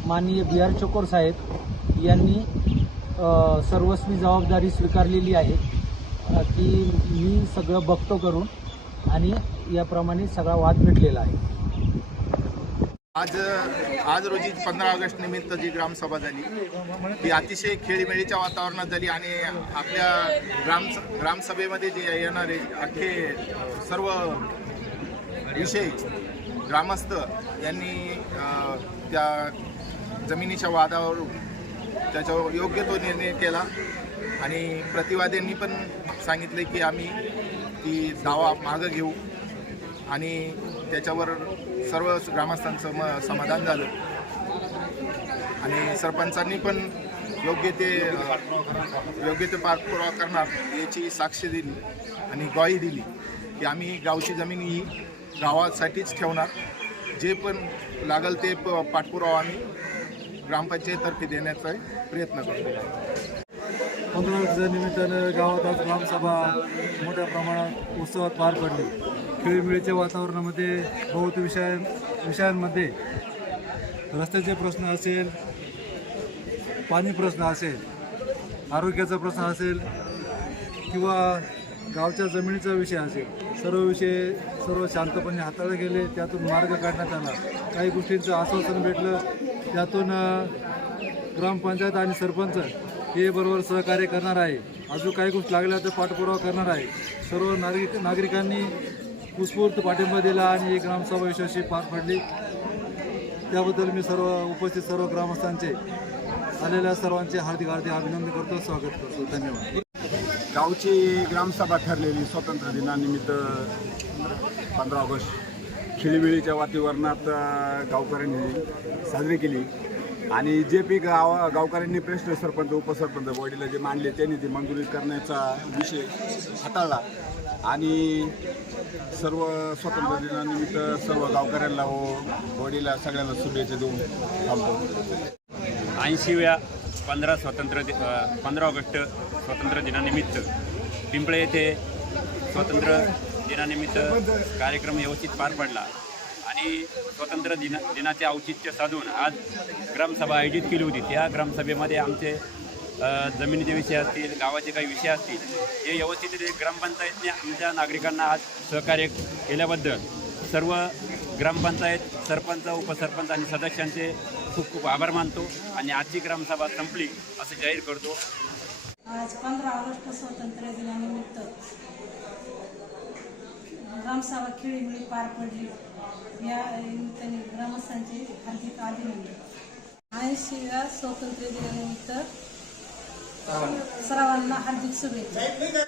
माननीय बी आर चोकोर साहेब यांनी सर्वस्वी जबाबदारी स्वीकारलेली आहे की मी सगळं बघतो करून आणि याप्रमाणे सगळा वाद मिटलेला आहे. आज रोजी 15 ऑगस्ट निमित्त जी ग्रामसभा झाली ती अतिशय खेळीमेळीच्या वातावरणात झाली आणि आपल्या ग्रामसभेमध्ये जे येणारे अख्खे सर्व विषय ग्रामस्थ यांनी त्या जमिनीच्या वादावरून त्याच्यावर योग्य तो निर्णय केला आणि प्रतिवाद्यांनी पण सांगितले की आम्ही ती दावा मागं घेऊ आणि त्याच्यावर सर्व ग्रामस्थांचं समाधान झालं आणि सरपंचांनी पण योग्य ते पाठपुरावा करणार याची साक्ष दिली आणि ग्वाही दिली की आम्ही गावची जमीन ही गावासाठीच ठेवणार. जे पण लागल ते पाठपुरावा आम्ही ग्रामपंचायततर्फे देण्याचा प्रयत्न करतो. 15 ऑगस्टच्या निमित्तानं गावात आज ग्रामसभा मोठ्या प्रमाणात उत्सवात पार पडली. खेळीमेळीच्या वातावरणामध्ये बहुत विषयांमध्ये रस्त्याचे प्रश्न असेल, पाणी प्रश्न असेल, आरोग्याचा प्रश्न असेल किंवा गावच्या जमिनीचा विषय असेल, सर्व शांतपणे हाताळले गेले. त्यातून मार्ग काढण्यात आला. काही गोष्टींचं आश्वासन भेटलं. त्यातून ग्रामपंचायत आणि सरपंच हे बरोबर सहकार्य करणार आहे. अजून काही गोष्टी लागल्या तर पाठपुरावा करणार आहे. सर्व नागरिकांनी उत्स्फूर्त पाठिंबा दिला आणि ही ग्रामसभा यशस्वी पार पडली. त्याबद्दल मी उपस्थित सर्व ग्रामस्थांचे आलेल्या सर्वांचे हार्दिक अभिनंदन करतो, स्वागत करतो. धन्यवाद. गावची ग्रामसभा ठरलेली स्वातंत्र्य दिनानिमित्त 15 ऑगस्ट खेळीमेळीच्या वातावरणात गावकऱ्यांनी साजरी केली आणि जे पी गावकऱ्यांनी प्रश्न सरपंच उपसरपंच बॉडीला जे मांडले त्यांनी ते मंजुरी करण्याचा विषय हाताळला आणि सर्व स्वातंत्र्य दिनानिमित्त सर्व गावकऱ्यांना व बॉडीला सगळ्यांना शुभेच्छा देऊन थांबतो. 80व्या 15 ऑगस्ट स्वातंत्र्य दिनानिमित्त पिंपळे येथे स्वातंत्र्य दिनानिमित्त कार्यक्रम व्यवस्थित पार पडला आणि स्वातंत्र्य दिनाचे औचित्य साधून आज ग्रामसभा आयोजित केली होती. त्या ग्रामसभेमध्ये आमचे जमिनीचे विषय असतील, गावाचे काही विषय असतील, हे व्यवस्थित ग्रामपंचायतने आमच्या नागरिकांना आज सहकार्य केल्याबद्दल सर्व ग्रामपंचायत, सरपंच, उपसरपंच आणि सदस्यांचे खूप खूप आभार मानतो आणि आजची ग्रामसभा संपली असं जाहीर करतो. आज 15 ऑगस्ट स्वातंत्र्य दिनानिमित्त ग्रामसभा खेळीमेळी पार पडली. या निमित्ताने ग्रामस्थांचे हार्दिक अभिनंदन. 80व्या स्वातंत्र्य दिनानिमित्त सर्वांना हार्दिक शुभेच्छा.